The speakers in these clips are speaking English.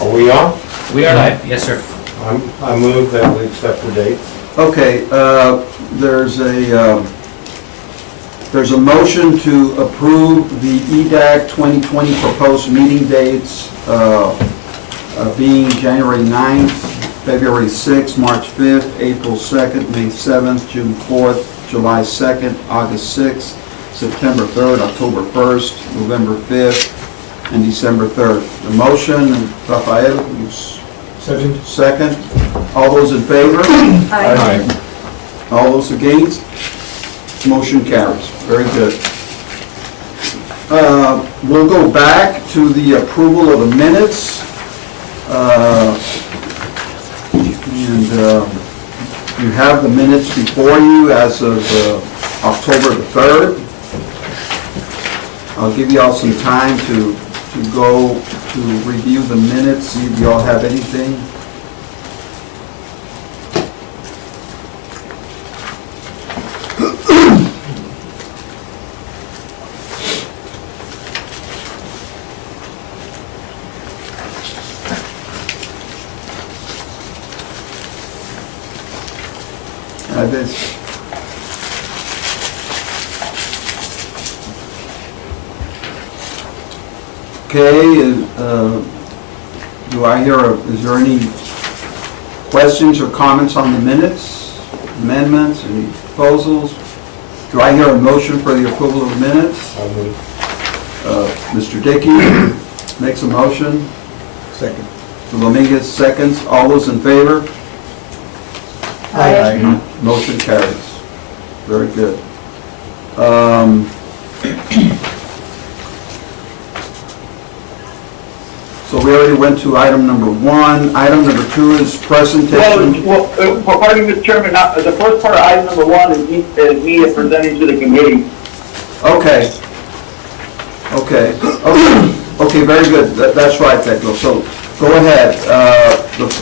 Are we on? We are live, yes, sir. I move that we accept the dates. Okay, there's a motion to approve the EDAC 2020 proposed meeting dates being January 9th, February 6th, March 5th, April 2nd, May 7th, June 4th, July 2nd, August 6th, September 3rd, October 1st, November 5th, and December 3rd. The motion, and Rafael, you second. All those in favor? Aye. All those against? Motion carries. Very good. We'll go back to the approval of the minutes. You have the minutes before you as of October the 3rd. I'll give you all some time to go to review the minutes, see if you all have anything. This. Okay, do I hear, is there any questions or comments on the minutes, amendments, any proposals? Do I hear a motion for the approval of the minutes? I move. Mr. Dickey makes a motion. Second. Mr. Dominguez seconds. All those in favor? Aye. Motion carries. Very good. So we already went to item number 1. Item number 2 is presentation. Pardon me, Mr. Chairman, the first part of item number 1 is me presenting to the committee. Okay. Okay, very good. That's right, Teclo. So go ahead.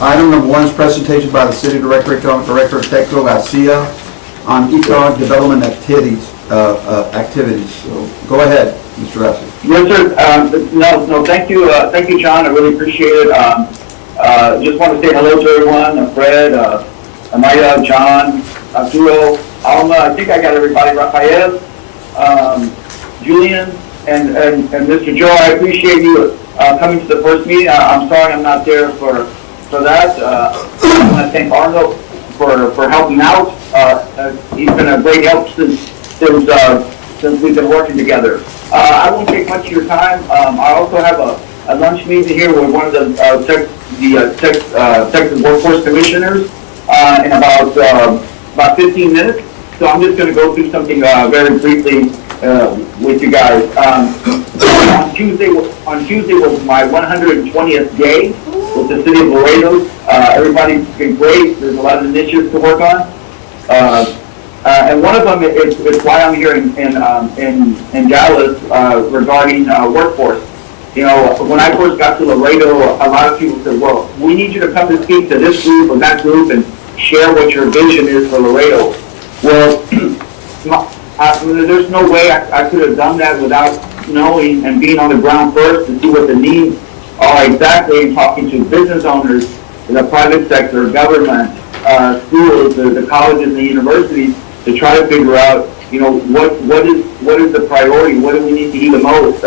Item number 1 is presentation by the City Director, Economic Director Teclo Garcia on economic development activities. So go ahead, Mr. Garcia. Yes, sir. No, thank you, John. I really appreciate it. Just want to say hello to everyone. Fred, Amaya, John, Arturo, Alma. I think I got everybody. Rafael, Julian, and Mr. Joe. I appreciate you coming to the first meeting. I'm sorry I'm not there for that. I want to thank Arnold for helping out. He's been a great help since we've been working together. I won't take much of your time. I also have a lunch meeting here with one of the Texas Workforce Commissioners in about 15 minutes. So I'm just going to go through something very briefly with you guys. On Tuesday was my 120th day with the City of Laredo. Everybody's been great. There's a lot of initiatives to work on. And one of them is why I'm here in Dallas regarding workforce. You know, when I first got to Laredo, a lot of people said, well, we need you to come to speak to this group or that group and share what your vision is for Laredo. Well, there's no way I could have done that without knowing and being on the ground first to see what the needs are exactly, and talking to business owners in the private sector, government, schools, the colleges and the universities, to try to figure out, you know, what is the priority? What do we need to do the most?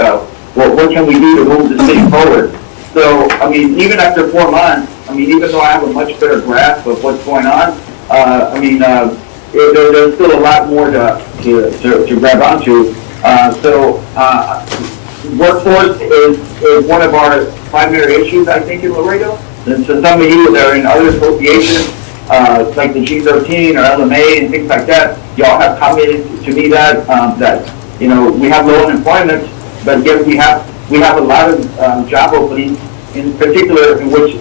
What can we do to move the city forward? So, I mean, even after 4 months, I mean, even though I have a much better grasp of what's going on, there's still a lot more to grab onto. Workforce is one of our primary issues, I think, in Laredo. And so some of you that are in other associations, like the G13 or LMA and things like that, y'all have commented to me that you know, we have low unemployment, but yet we have a lot of job openings, in particular in which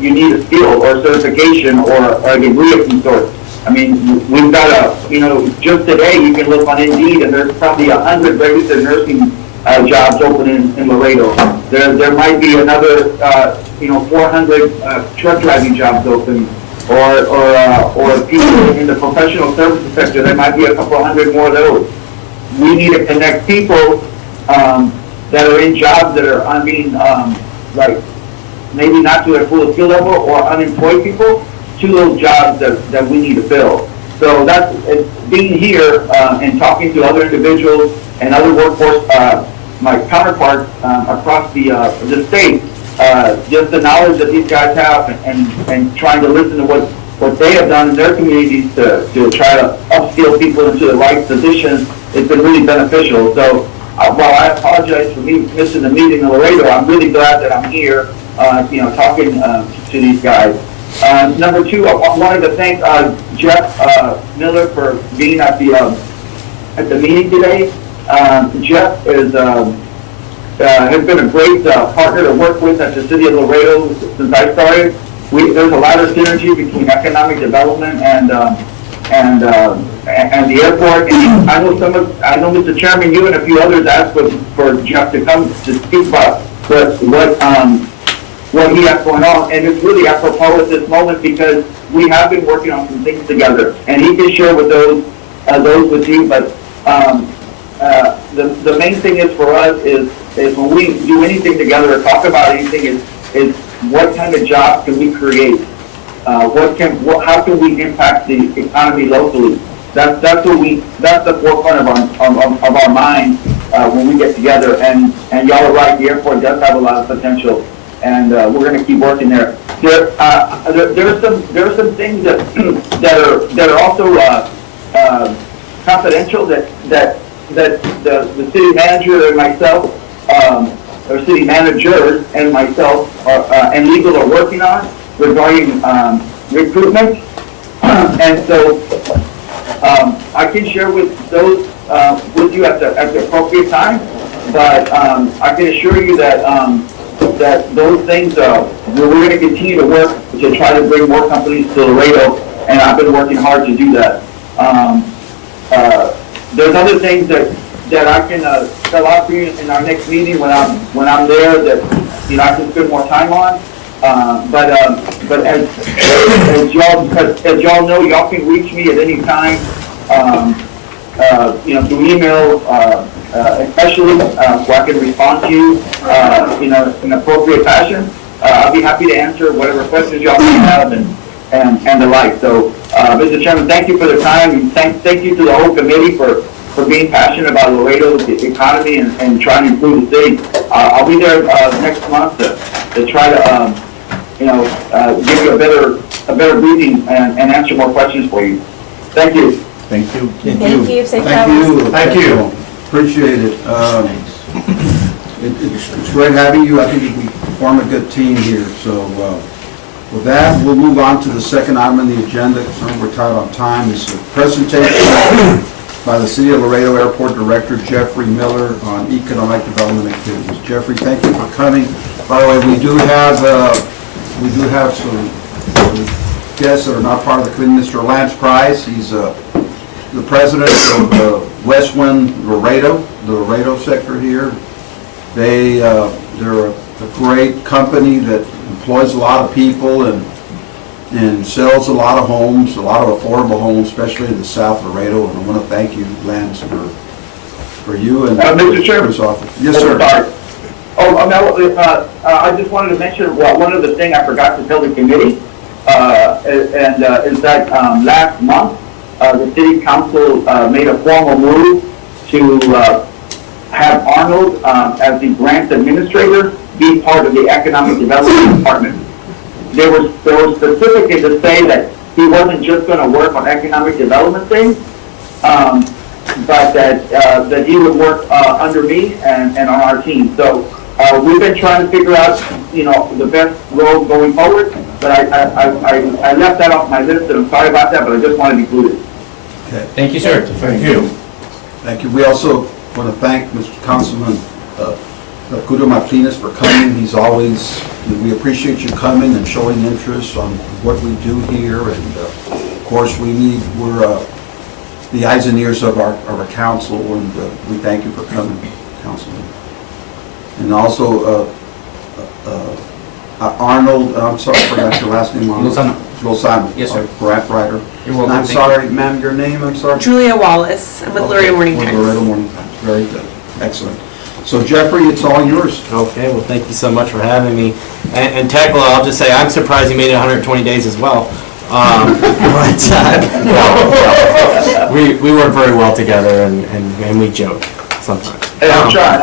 you need a skill or certification or a degree of some sort. I mean, we've got just today you can look on Indeed and there's probably 100 registered nursing jobs open in Laredo. There might be another 400 truck driving jobs open, or people in the professional services sector. There might be a couple hundred more of those. We need to connect people that are in jobs that are, maybe not to their full skill level, or unemployed people to those jobs that we need to fill. So that's, being here and talking to other individuals and other workforce, my counterparts across the state, just the knowledge that these guys have and trying to listen to what they have done in their communities to try to upskill people into the right positions has been really beneficial. So while I apologize for me missing the meeting in Laredo, I'm really glad that I'm here, talking to these guys. Number two, I wanted to thank Jeff Miller for being at the meeting today. Jeff is has been a great partner to work with at the city of Laredo since I started. There's a lot of synergy between economic development and the airport. And I know Mr. Chairman, you and a few others asked for Jeff to come to speak about what he has going on, and it's really apropos at this moment because we have been working on some things together, and he can share with those with you. But the main thing is for us is when we do anything together or talk about anything is what kind of jobs can we create? How can we impact the economy locally? That's the forefront of our mind when we get together. And y'all are right, the airport does have a lot of potential, and we're going to keep working there. There are some things that are also confidential that the city manager and myself, or city managers and myself and legal are working on regarding recruitment. And so I can share with those with you at the appropriate time, but I can assure you that that those things we're going to continue to work to try to bring more companies to Laredo, and I've been working hard to do that. There's other things that I can spell out for you in our next meeting when I'm there that I can spend more time on. But as y'all know, y'all can reach me at any time. Through email, especially so I can respond to you in an appropriate fashion. I'll be happy to answer whatever questions y'all may have and the like. So, Mr. Chairman, thank you for the time, and thank you to the whole committee for being passionate about Laredo's economy and trying to improve the city. I'll be there next month to try to give you a better briefing and answer more questions for you. Thank you. Thank you. Thank you. Safe Thank travels. you. Thank you. Appreciate it. It's great having you. I think we form a good team here. So with that, we'll move on to the second item on the agenda. We're tight on time. It's a presentation by the City of Laredo Airport Director Jeffrey Miller on economic development activities. Jeffrey, thank you for coming. By the way, we do have some guests that are not part of the committee. Mr. Lance Price, he's the president of Westwind Laredo, the Laredo sector here. They're a great company that employs a lot of people and sells a lot of homes, a lot of affordable homes, especially in the South Laredo. And I want to thank you, Lance, for you and Mr. Chairman. his office. Yes, sir. Sorry. I just wanted to mention one other thing I forgot to tell the committee, is that last month the city council made a formal move to have Arnold as the grant administrator be part of the economic development department. They were specific to say that he wasn't just going to work on economic development things, but that he would work under me and on our team. So we've been trying to figure out, the best role going forward. But I left that off my list, and I'm sorry about that. But I just wanted to include it. Okay. Thank you, sir. Thank you. Thank you. We also want to thank Mr. Councilman Cudo Martinez for coming. We appreciate you coming and showing interest on what we do here. And of course, we're the eyes and ears of our council, and we thank you for coming, Councilman. And also, Arnold, I'm sorry, I forgot your last name. Lozano. Lozano. Yes, sir. Grant writer. You're welcome. I'm Thank sorry, ma'am, your name, I'm sorry? Julia Wallace. I'm with Laredo Morning With Times. Laredo Morning Times. Very good. Excellent. So Jeffrey, it's all yours. Okay, well, thank you so much for having me. And Tekla, I'll just say, I'm surprised you made it 120 days as well. We work very well together, and we joke sometimes. Hey, I'm trying.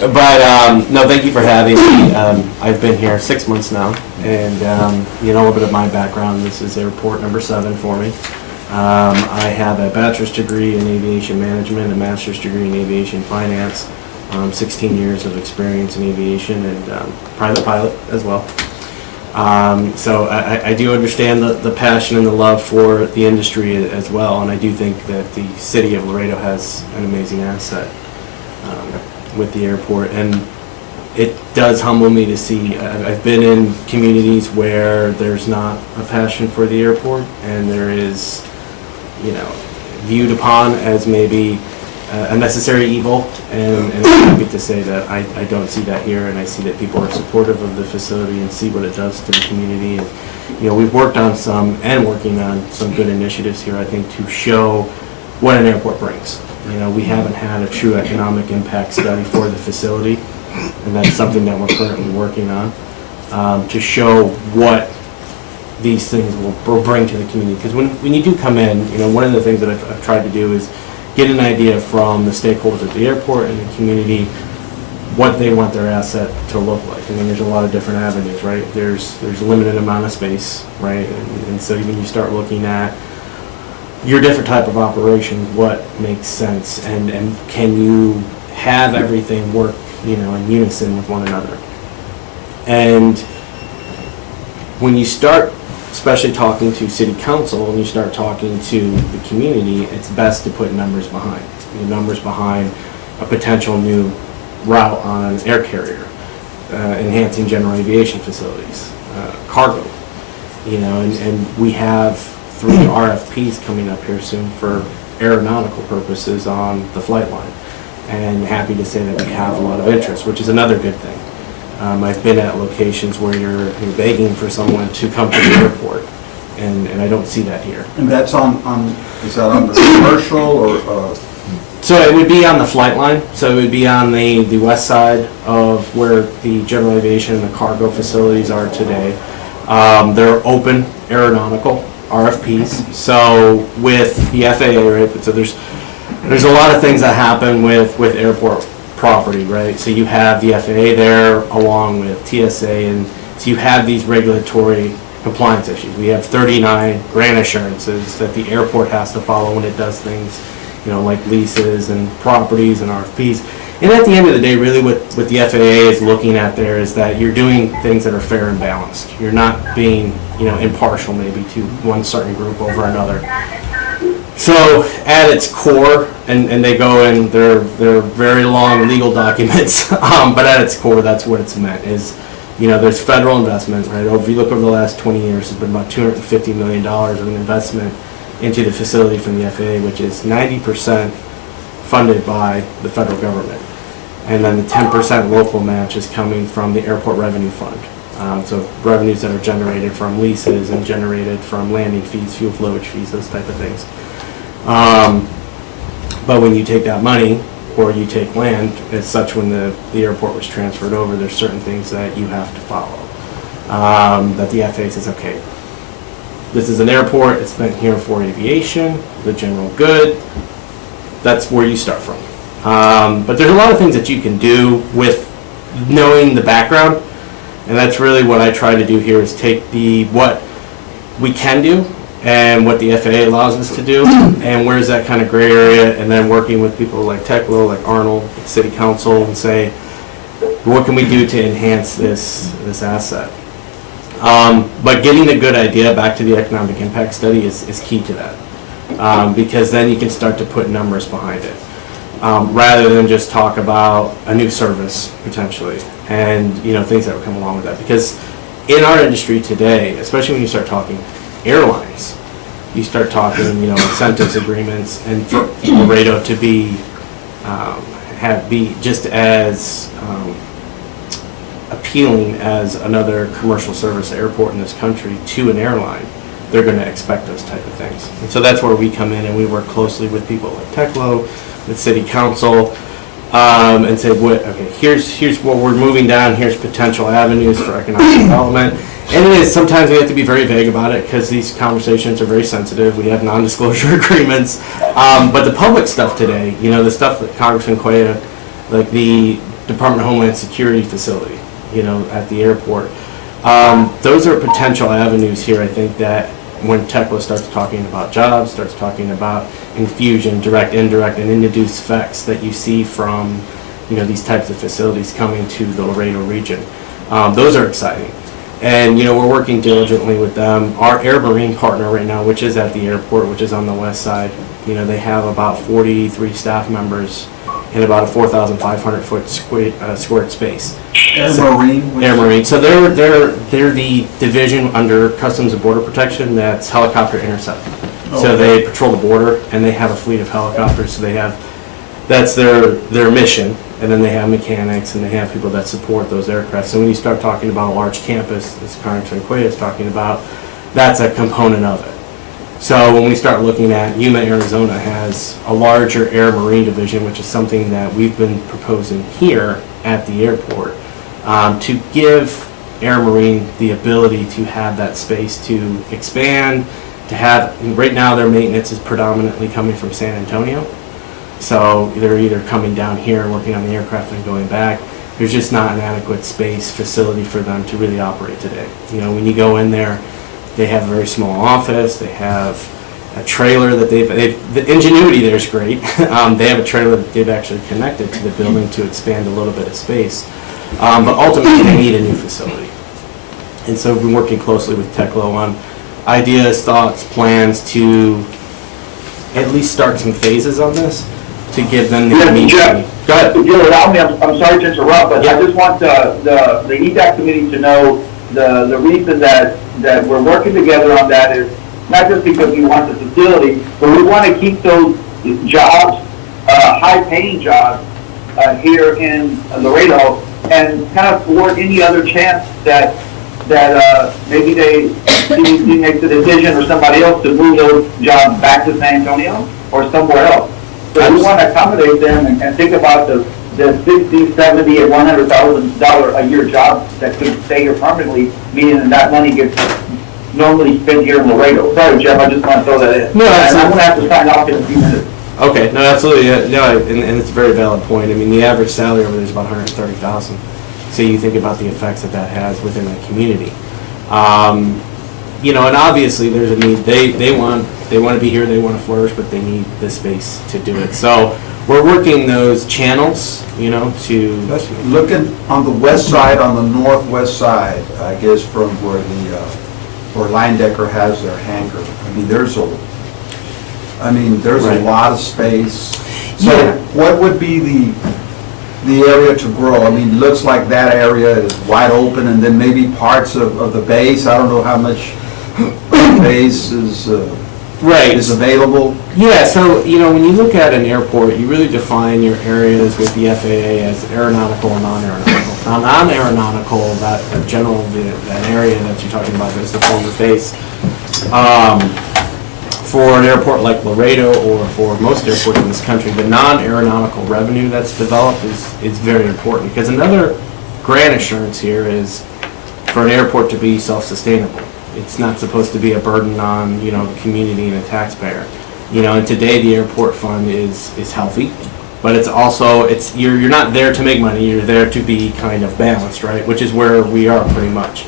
But, no, thank you for having me. I've been here 6 months now, and, a little bit of my background. This is airport number 7 for me. I have a bachelor's degree in aviation management, a master's degree in aviation finance, 16 years of experience in aviation, and private pilot as well. So I do understand the passion and the love for the industry as well, and I do think that the city of Laredo has an amazing asset with the airport. And it does humble me to see, I've been in communities where there's not a passion for the airport, and there is, viewed upon as maybe a necessary evil, and I'm happy to say that I don't see that here, and I see that people are supportive of the facility and see what it does to the community. And, we've worked on working on some good initiatives here, I think, to show what an airport brings. We haven't had a true economic impact study for the facility, and that's something that we're currently working on, to show what these things will bring to the community. Because when you do come in, one of the things that I've tried to do is get an idea from the stakeholders at the airport and the community what they want their asset to look like. I mean, there's a lot of different avenues, right? There's a limited amount of space, right? And so when you start looking at your different type of operations, what makes sense, and can you have everything work, in unison with one another? And when you start, especially talking to city council, and you start talking to the community, it's best to put numbers behind. Numbers behind a potential new route on an air carrier, enhancing general aviation facilities, cargo, and we have 3 RFPs coming up here soon for aeronautical purposes on the flight line. And happy to say that we have a lot of interest, which is another good thing. I've been at locations where you're begging for someone to come to the airport, and I don't see that here. And that's is that on the commercial or? So it would be on the flight line, so it would be on the west side of where the general aviation and the cargo facilities are today. They're open aeronautical RFPs, so with the FAA, right, so there's a lot of things that happen with airport property, right? So you have the FAA there along with TSA, and so you have these regulatory compliance issues. We have 39 grant assurances that the airport has to follow when it does things, like leases and properties and RFPs. And at the end of the day, really what the FAA is looking at there is that you're doing things that are fair and balanced. You're not being, impartial maybe to one certain group over another. So at its core, and they go in, they're very long legal documents, but at its core, that's what it's meant is, there's federal investment, right? If you look over the last 20 years, there's been about $250 million of an investment into the facility from the FAA, which is 90% funded by the federal government. And then the 10% local match is coming from the airport revenue fund. So revenues that are generated from leases and generated from landing fees, fuel flowage fees, those type of things. But when you take that money, or you take land, as such, when the airport was transferred over, there's certain things that you have to follow. That the FAA says, okay, this is an airport, it's been here for aviation, the general good, that's where you start from. But there's a lot of things that you can do with knowing the background, and that's really what I try to do here is take what we can do and what the FAA allows us to do, and where's that kind of gray area, and then working with people like Tekla, like Arnold, City Council, and say, what can we do to enhance this asset? But getting a good idea back to the economic impact study is key to that, because then you can start to put numbers behind it, rather than just talk about a new service potentially, and things that would come along with that. Because in our industry today, especially when you start talking airlines, you start talking, incentives agreements, and for Laredo to be just as appealing as another commercial service airport in this country to an airline, they're going to expect those type of things. And so that's where we come in, and we work closely with people like Tekla, with City Council, and say, okay, here's what we're moving down, here's potential avenues for economic development. And it is, sometimes we have to be very vague about it because these conversations are very sensitive. We have non-disclosure agreements. But the public stuff today, the stuff that Congressman Cuella, like the Department of Homeland Security facility, at the airport, those are potential avenues here, I think, that when TECLA starts talking about jobs, starts talking about infusion, direct, indirect, and induced effects that you see from, these types of facilities coming to the Laredo region. Those are exciting. And, we're working diligently with them. Our Air Marine partner right now, which is at the airport, which is on the west side, they have about 43 staff members in about a 4,500 foot squared space. Air Marine? Air Marine. So they're the division under Customs and Border Protection that's helicopter intercept. So they patrol the border, and they have a fleet of helicopters. So that's their mission. And then they have mechanics, and they have people that support those aircraft. So when you start talking about a large campus, as Congressman Cuella is talking about, that's a component of it. So when we start looking at Yuma, Arizona has a larger Air Marine division, which is something that we've been proposing here at the airport, to give Air Marine the ability to have that space to expand, to have, right now their maintenance is predominantly coming from San Antonio. So they're either coming down here and working on the aircraft and going back. There's just not an adequate space facility for them to really operate today. When you go in there, they have a very small office. They have a trailer that the ingenuity there is great. They have a trailer that they've actually connected to the building to expand a little bit of space. But ultimately, they need a new facility. And so we've been working closely with TECLA on ideas, thoughts, plans to at least start some phases on this to give them the Jeff, Go ahead. if you'll allow me, I'm sorry to interrupt, but Yeah. I just want the EDAC committee to know the reason that we're working together on that is not just because we want the facility, but we want to keep those jobs, high-paying jobs, here in Laredo, and kind of thwart any other chance that maybe they make the decision or somebody else to move those jobs back to San Antonio or somewhere else. So we want to accommodate them and think about the $60, $70, and $100,000 a year jobs that could stay here permanently, meaning that money gets normally spent here in Laredo. Sorry, Jeff, I just want to throw that in. No, and I'm going to have to sign off in a few minutes. Okay, no, absolutely. No, and it's a very valid point. I mean, the average salary over there is about $130,000. So you think about the effects that has within the community. And obviously there's a need. They want to be here, they want to flourish, but they need the space to do it. So we're working those channels, to. Let's look on the west side, on the northwest side, I guess, from where where Linedecker has their hangar. I mean, there's a Right. lot of space. So Yeah. what would be the area to grow? I mean, it looks like that area is wide open, and then maybe parts of the base. I don't know how much base is available. Yeah, so, when you look at an airport, you really define your areas with the FAA as aeronautical and non-aeronautical. Now, non-aeronautical, that area that you're talking about, that's the former base, for an airport like Laredo or for most airports in this country, the non-aeronautical revenue that's developed is very important, because another grant assurance here is for an airport to be self-sustainable. It's not supposed to be a burden on, the community and the taxpayer. And today the airport fund is healthy, but it's also, you're not there to make money, you're there to be kind of balanced, right? Which is where we are pretty much.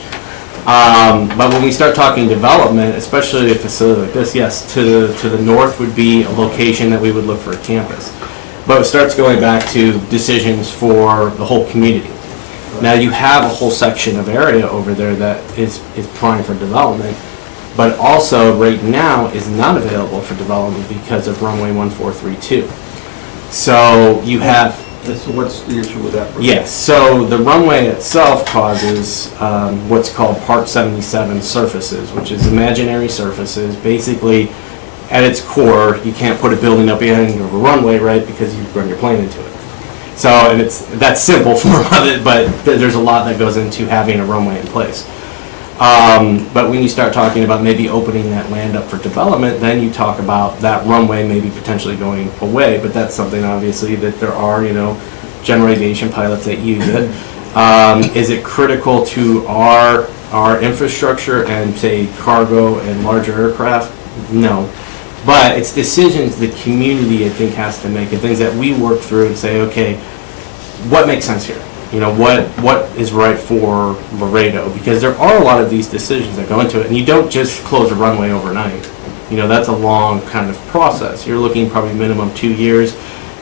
But when we start talking development, especially a facility like this, yes, to the north would be a location that we would look for a campus. But it starts going back to decisions for the whole community. Now, you have a whole section of area over there that is prime for development, but also right now is not available for development because of runway 1432. So you have... So what's the issue with that? Yes, so the runway itself causes what's called Part 77 surfaces, which is imaginary surfaces. Basically, at its core, you can't put a building up behind a runway, right, because you run your plane into it. So, and that's simple form of it, but there's a lot that goes into having a runway in place. But when you start talking about maybe opening that land up for development, then you talk about that runway maybe potentially going away, but that's something obviously that there are, general aviation pilots that use it. Is it critical to our infrastructure and say cargo and larger aircraft? No. But it's decisions the community, I think, has to make, and things that we work through and say, okay, what makes sense here? You know, what is right for Laredo? Because there are a lot of these decisions that go into it, and you don't just close a runway overnight. You know, that's a long kind of process. You're looking probably minimum 2 years.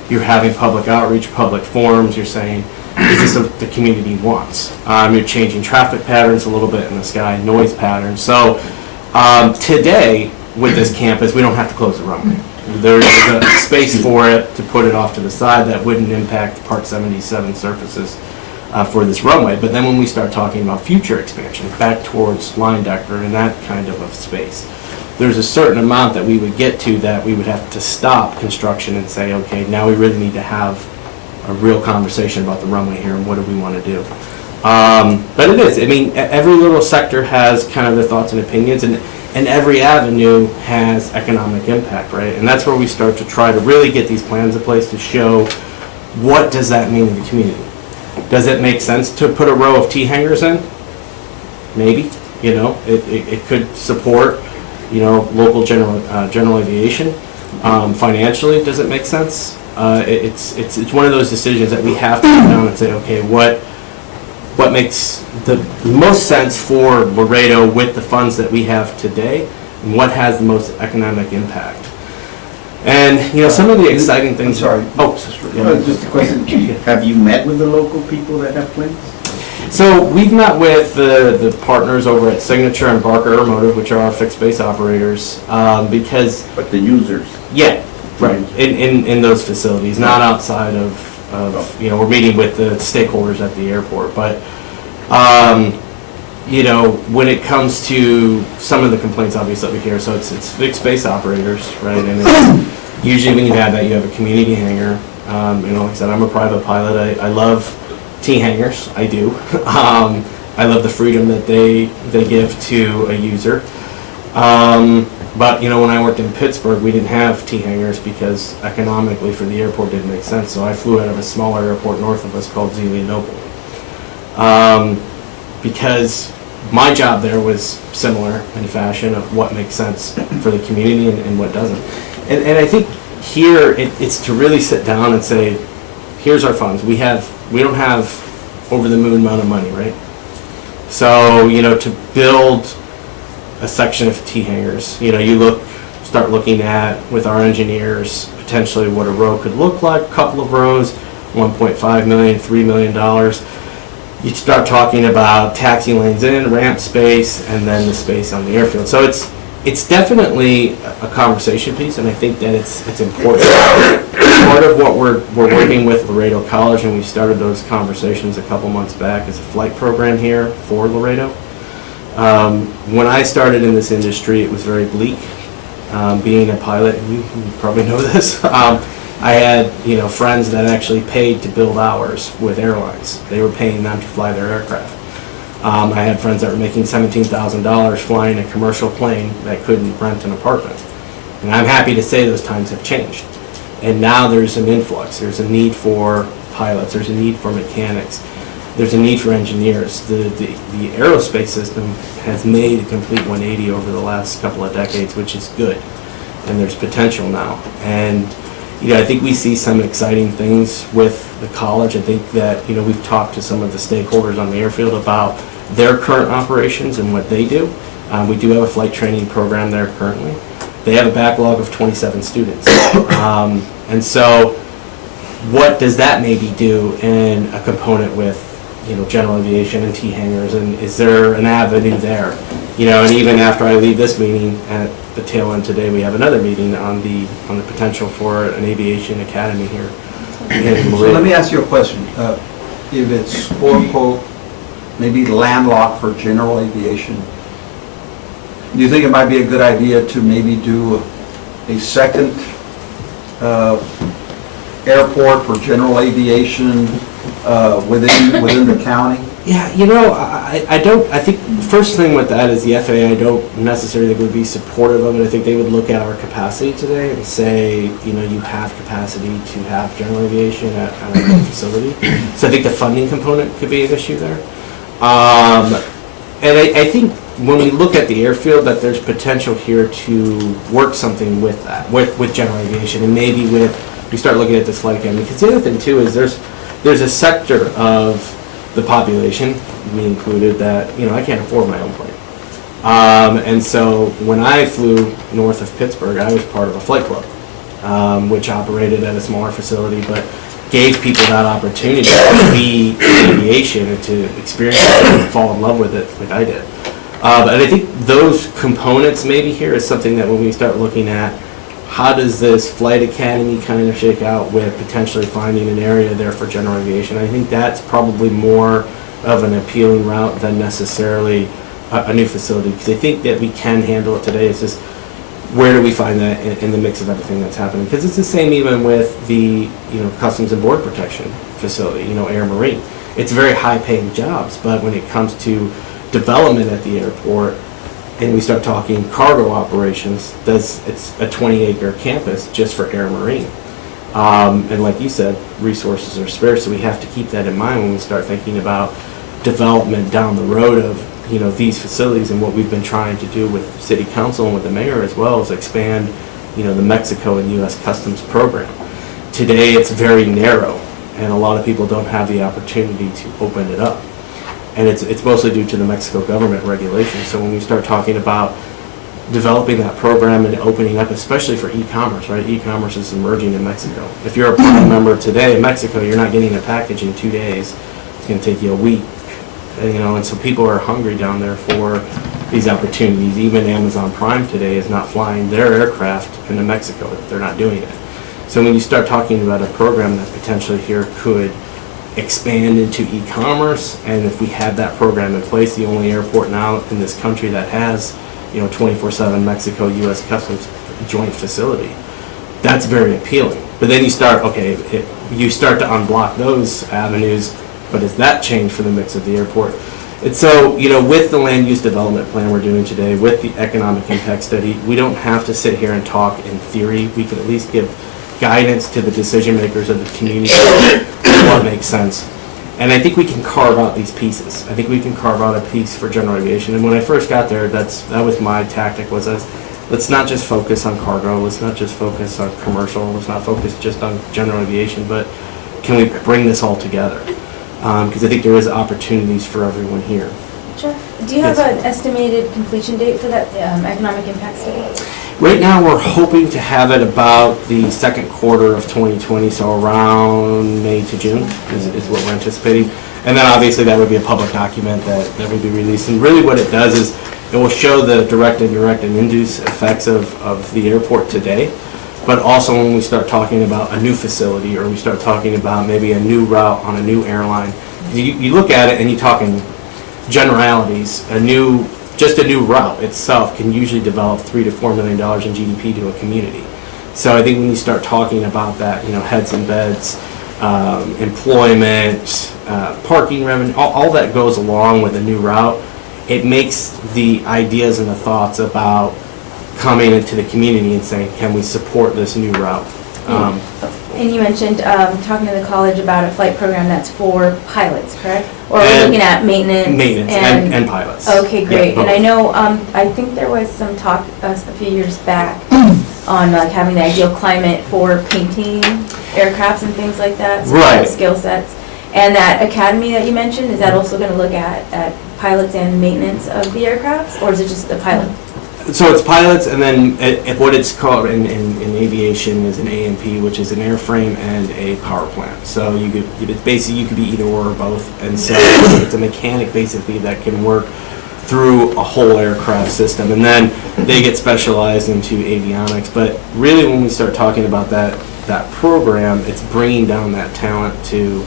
You're having public outreach, public forums. You're saying, is this what the community wants? You're changing traffic patterns a little bit in the sky, noise patterns. So today, with this campus, we don't have to close the runway. There is a space for it to put it off to the side that wouldn't impact Part 77 surfaces for this runway. But then when we start talking about future expansion, back towards Leyendecker and that kind of a space, there's a certain amount that we would get to that we would have to stop construction and say, okay, now we really need to have a real conversation about the runway here and what do we want to do. But it is, I mean, every little sector has kind of their thoughts and opinions, and every avenue has economic impact, right? And that's where we start to try to really get these plans in place to show what does that mean in the community. Does it make sense to put a row of T-hangers in? Maybe, you know, it could support, you know, local general aviation. Financially, does it make sense? It's one of those decisions that we have to sit down and say, okay, what makes the most sense for Laredo with the funds that we have today, and what has the most economic impact? And, you know, some of the exciting things... I'm sorry. Oh, Just a question, have you met with the local people that have planes? so we've met with the partners over at Signature and Barker Aeromotive, which are our fixed base operators, because... But the users? Yeah, right, in those facilities, not outside of, you know, we're meeting with the stakeholders at the airport, but, you know, when it comes to some of the complaints, obviously, that we hear, so it's fixed base operators, right, and it's, usually when you have that, you have a community hangar. You know, like I said, I'm a private pilot, I love T-hangars, I do. I love the freedom that they give to a user. But, you know, when I worked in Pittsburgh, we didn't have T-hangars because economically for the airport didn't make sense. So I flew out of a smaller airport north of us called Zelienople. Because my job there was similar in fashion of what makes sense for the community and what doesn't. And I think here it's to really sit down and say, here's our funds. We don't have over the moon amount of money, right? So, you know, to build a section of T-hangars, you know, start looking at, with our engineers, potentially what a row could look like, a couple of rows, $1.5 million, $3 million. You start talking about taxi lanes in, ramp space, and then the space on the airfield. So it's definitely a conversation piece, and I think that it's important. Part of what we're working with Laredo College, and we started those conversations a couple months back, is a flight program here for Laredo. When I started in this industry, it was very bleak. Being a pilot, and you probably know this, I had, you know, friends that actually paid to build hours with airlines. They were paying them to fly their aircraft. I had friends that were making $17,000 flying a commercial plane that couldn't rent an apartment. And I'm happy to say those times have changed. And now there's an influx. There's a need for pilots. There's a need for mechanics. There's a need for engineers. The aerospace system has made a complete 180 over the last couple of decades, which is good. And there's potential now. And, you know, I think we see some exciting things with the college. I think that, you know, we've talked to some of the stakeholders on the airfield about their current operations and what they do. We do have a flight training program there currently. They have a backlog of 27 students. And so what does that maybe do in a component with, you know, general aviation and T-hangars, and is there an avenue there? You know, and even after I leave this meeting, at the tail end today, we have another meeting on the potential for an aviation academy here. So let me ask you a question. If it's quote unquote maybe landlocked for general aviation, do you think it might be a good idea to maybe do a second airport for general aviation within the county? Yeah, I think first thing with that is the FAA, I don't necessarily think would be supportive of it. I think they would look at our capacity today and say, you have capacity to have general aviation at our facility. So I think the funding component could be an issue there. And I think when we look at the airfield, that there's potential here to work something with that, with general aviation, and maybe we start looking at this flight academy. Because the other thing too is there's a sector of the population, me included, that I can't afford my own plane. And so when I flew north of Pittsburgh, I was part of a flight club, which operated at a smaller facility, but gave people that opportunity to be in aviation and to experience it and fall in love with it like I did. And I think those components maybe here is something that when we start looking at how does this flight academy kind of shake out with potentially finding an area there for general aviation, I think that's probably more of an appealing route than necessarily a new facility, because I think that we can handle it today. It's just where do we find that in the mix of everything that's happening? Because it's the same even with the Customs and Border Protection facility, Air Marine. It's very high-paying jobs, but when it comes to development at the airport, and we start talking cargo operations, it's a 20-acre campus just for Air Marine. And like you said, resources are scarce, so we have to keep that in mind when we start thinking about development down the road of these facilities. And what we've been trying to do with City Council and with the mayor as well is expand the Mexico and U.S. Customs program. Today it's very narrow, and a lot of people don't have the opportunity to open it up. And it's mostly due to the Mexico government regulations. So when we start talking about developing that program and opening up, especially for e-commerce, right? E-commerce is emerging in Mexico. If you're a Prime member today in Mexico, you're not getting a package in 2 days. It's going to take you a week. And so people are hungry down there for these opportunities. Even Amazon Prime today is not flying their aircraft into Mexico. They're not doing it. So when you start talking about a program that potentially here could expand into e-commerce, and if we had that program in place, the only airport now in this country that has 24/7 Mexico U.S. Customs joint facility, that's very appealing. But then you start to unblock those avenues, but does that change for the mix of the airport? And so with the land use development plan we're doing today, with the economic impact study, we don't have to sit here and talk in theory. We can at least give guidance to the decision makers of the community what makes sense. And I think we can carve out these pieces. I think we can carve out a piece for general aviation. And when I first got there, that was my tactic, was let's not just focus on cargo, let's not just focus on commercial, let's not focus just on general aviation, but can we bring this all together? Because I think there is opportunities for everyone here. Jeff, do you have an estimated completion date for that economic impact study? Right now, we're hoping to have it about the second quarter of 2020, so around May to June is what we're anticipating. And then obviously that would be a public document that would be released. And really what it does is it will show the direct, indirect, and induced effects of the airport today. But also when we start talking about a new facility, or we start talking about maybe a new route on a new airline, you look at it and you're talking generalities. Just a new route itself can usually develop $3 to $4 million in GDP to a community. So I think when you start talking about that, heads and beds, employment, parking revenue, all that goes along with a new route, it makes the ideas and the thoughts about coming into the community and saying, can we support this new route? And you mentioned talking to the college about a flight program that's for pilots, correct? Or we're And looking at maintenance? Maintenance and pilots. Okay, great. Yeah, And I both. know, I think there was some talk a few years back on having the ideal climate for painting aircrafts and things like that. So Right. skill sets. And that academy that you mentioned, is that also going to look at pilots and maintenance of the aircrafts? Or is it just the pilot? So it's pilots, and then what it's called in aviation is an AMP, which is an airframe and a power plant. So you could be either or both, and so it's a mechanic basically that can work through a whole aircraft system, and then they get specialized into avionics. But really, when we start talking about that program, it's bringing down that talent to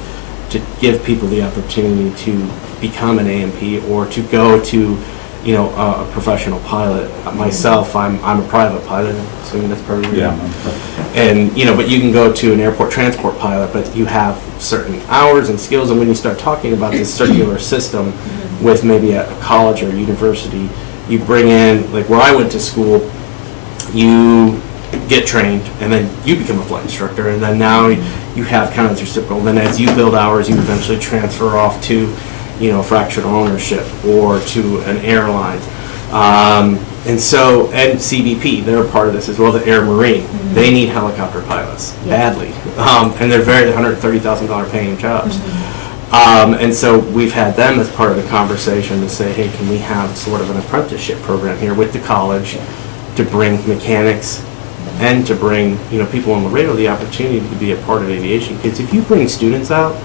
give people the opportunity to become an AMP or to go to you know, a professional pilot. Myself, I'm a private pilot, assuming that's part of your. And, you know, but you can go to an airport transport pilot, but you have certain hours and skills, and when you start talking about this circular system with maybe a college or a university, you bring in, like where I went to school, you get trained, and then you become a flight instructor, and then now you have kind of your reciprocal, and then as you build hours, you eventually transfer off to, you know, fractional ownership or to an airline. And so, and CBP, they're a part of this as well, the Air Marine. They need helicopter pilots badly, and they're very $130,000 paying jobs. And so we've had them as part of the conversation to say, hey, can we have sort of an apprenticeship program here with the college to bring mechanics and to bring, you know, people in Laredo the opportunity to be a part of aviation. Because if you bring students out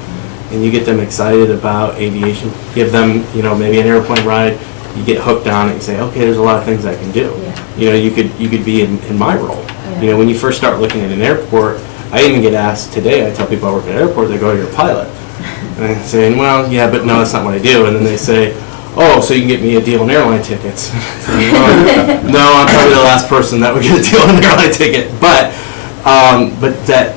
and you get them excited about aviation, give them, you know, maybe an airplane ride, you get hooked on it and say, okay, there's a lot of things I can do. Yeah. You know, you could be in my role. Yeah. You know, when you first start looking at an airport, I even get asked today, I tell people I work at an airport, they go, you're a pilot. And I'm saying, well, yeah, but no, that's not what I do. And then they say, oh, so you can get me a deal on airline tickets. Well, no, I'm probably the last person that would get a deal on an airline ticket. But that,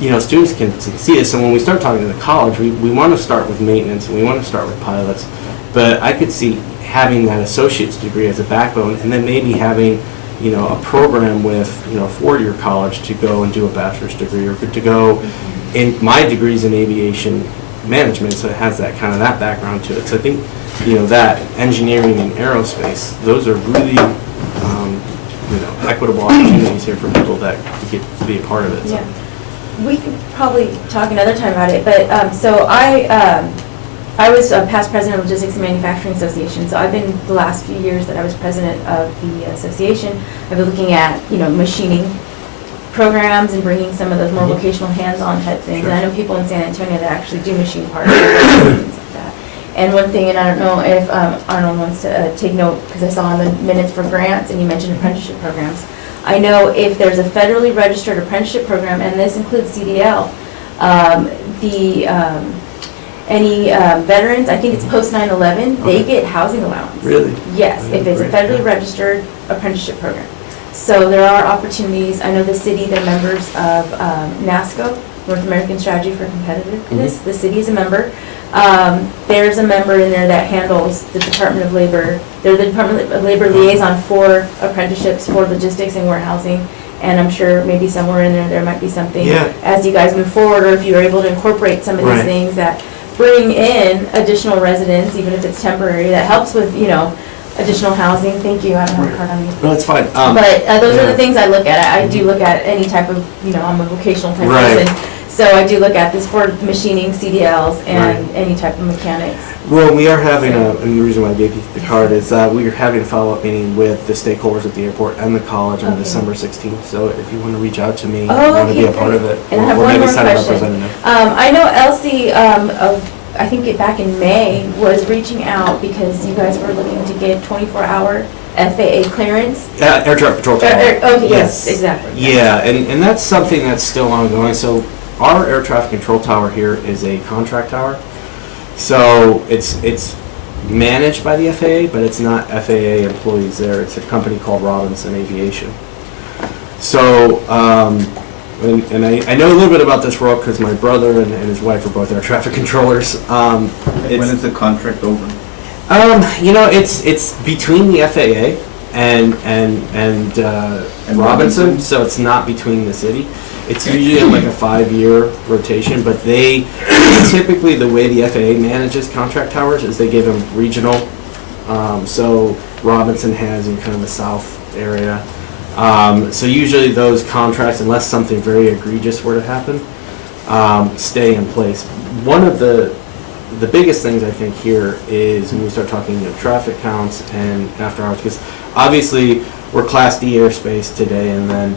you know, students can see this. And when we start talking to the college, we want to start with maintenance and we want to start with pilots. But I could see having that associate's degree as a backbone, and then maybe having, you know, a program with, you know, a four-year college to go and do a bachelor's degree, or to go in my degrees in aviation management, so it has that kind of that background to it. So I think, you know, that engineering and aerospace, those are really, you know, equitable opportunities here for people that get to be a part of it. So. Yeah. We could probably talk another time about it, but, so I was a past president of Logistics and Manufacturing Association, so I've been, the last few years that I was president of the association, I've been looking at, you know, machining programs and bringing some of those more vocational hands-on type things. And I know people in San Antonio that actually do machine parts and things like that. And one thing, and I don't know if Arnold wants to take note, because I saw in the minutes for grants, and you mentioned apprenticeship programs. I know if there's a federally registered apprenticeship program, and this includes CDL, any veterans, I think it's post 9/11, they get housing allowance. Really? Yes, if it's a federally registered apprenticeship program. So there are opportunities. I know the city, they're members of NASCO, North American Strategy for Competitiveness. The city is a member. There's a member in there that handles the Department of Labor. They're the Department of Labor liaison for apprenticeships for logistics and warehousing. And I'm sure maybe somewhere in there might be something as you guys move forward, or if you're able to incorporate some of these things that bring in additional residents, even if it's temporary, that helps with, you know, additional housing. Thank you, I don't have a card on me. No, it's fine. But those are the things I look at. I do look at any type of, you know, I'm a vocational type person. So I do look at this for machining, CDLs, and any type of mechanics. Well, we are having and the reason why I gave you the card is we are having a follow-up meeting with the stakeholders at the airport and the college on December 16th. So if you want to reach out to me, want to be a part of it, and I have or one maybe more send a question. representative. I know Elsie, I think back in May, was reaching out because you guys were looking to get 24-hour FAA clearance. Air traffic control tower. Okay, yes, exactly. Yeah, and that's something that's still ongoing. So our air traffic control tower here is a contract tower. So it's managed by the FAA, but it's not FAA employees there. It's a company called Robinson Aviation. So, and I know a little bit about this role because my brother and his wife are both air traffic controllers. When is the contract over? You know, it's between the FAA and Robinson, so it's not between the city. It's usually like a 5-year rotation, but they typically, the way the FAA manages contract towers is they give them regional. So Robinson has in kind of the south area. So usually those contracts, unless something very egregious were to happen, stay in place. One of the biggest things I think here is when we start talking, you know, traffic counts and after hours, because obviously we're Class D airspace today, and then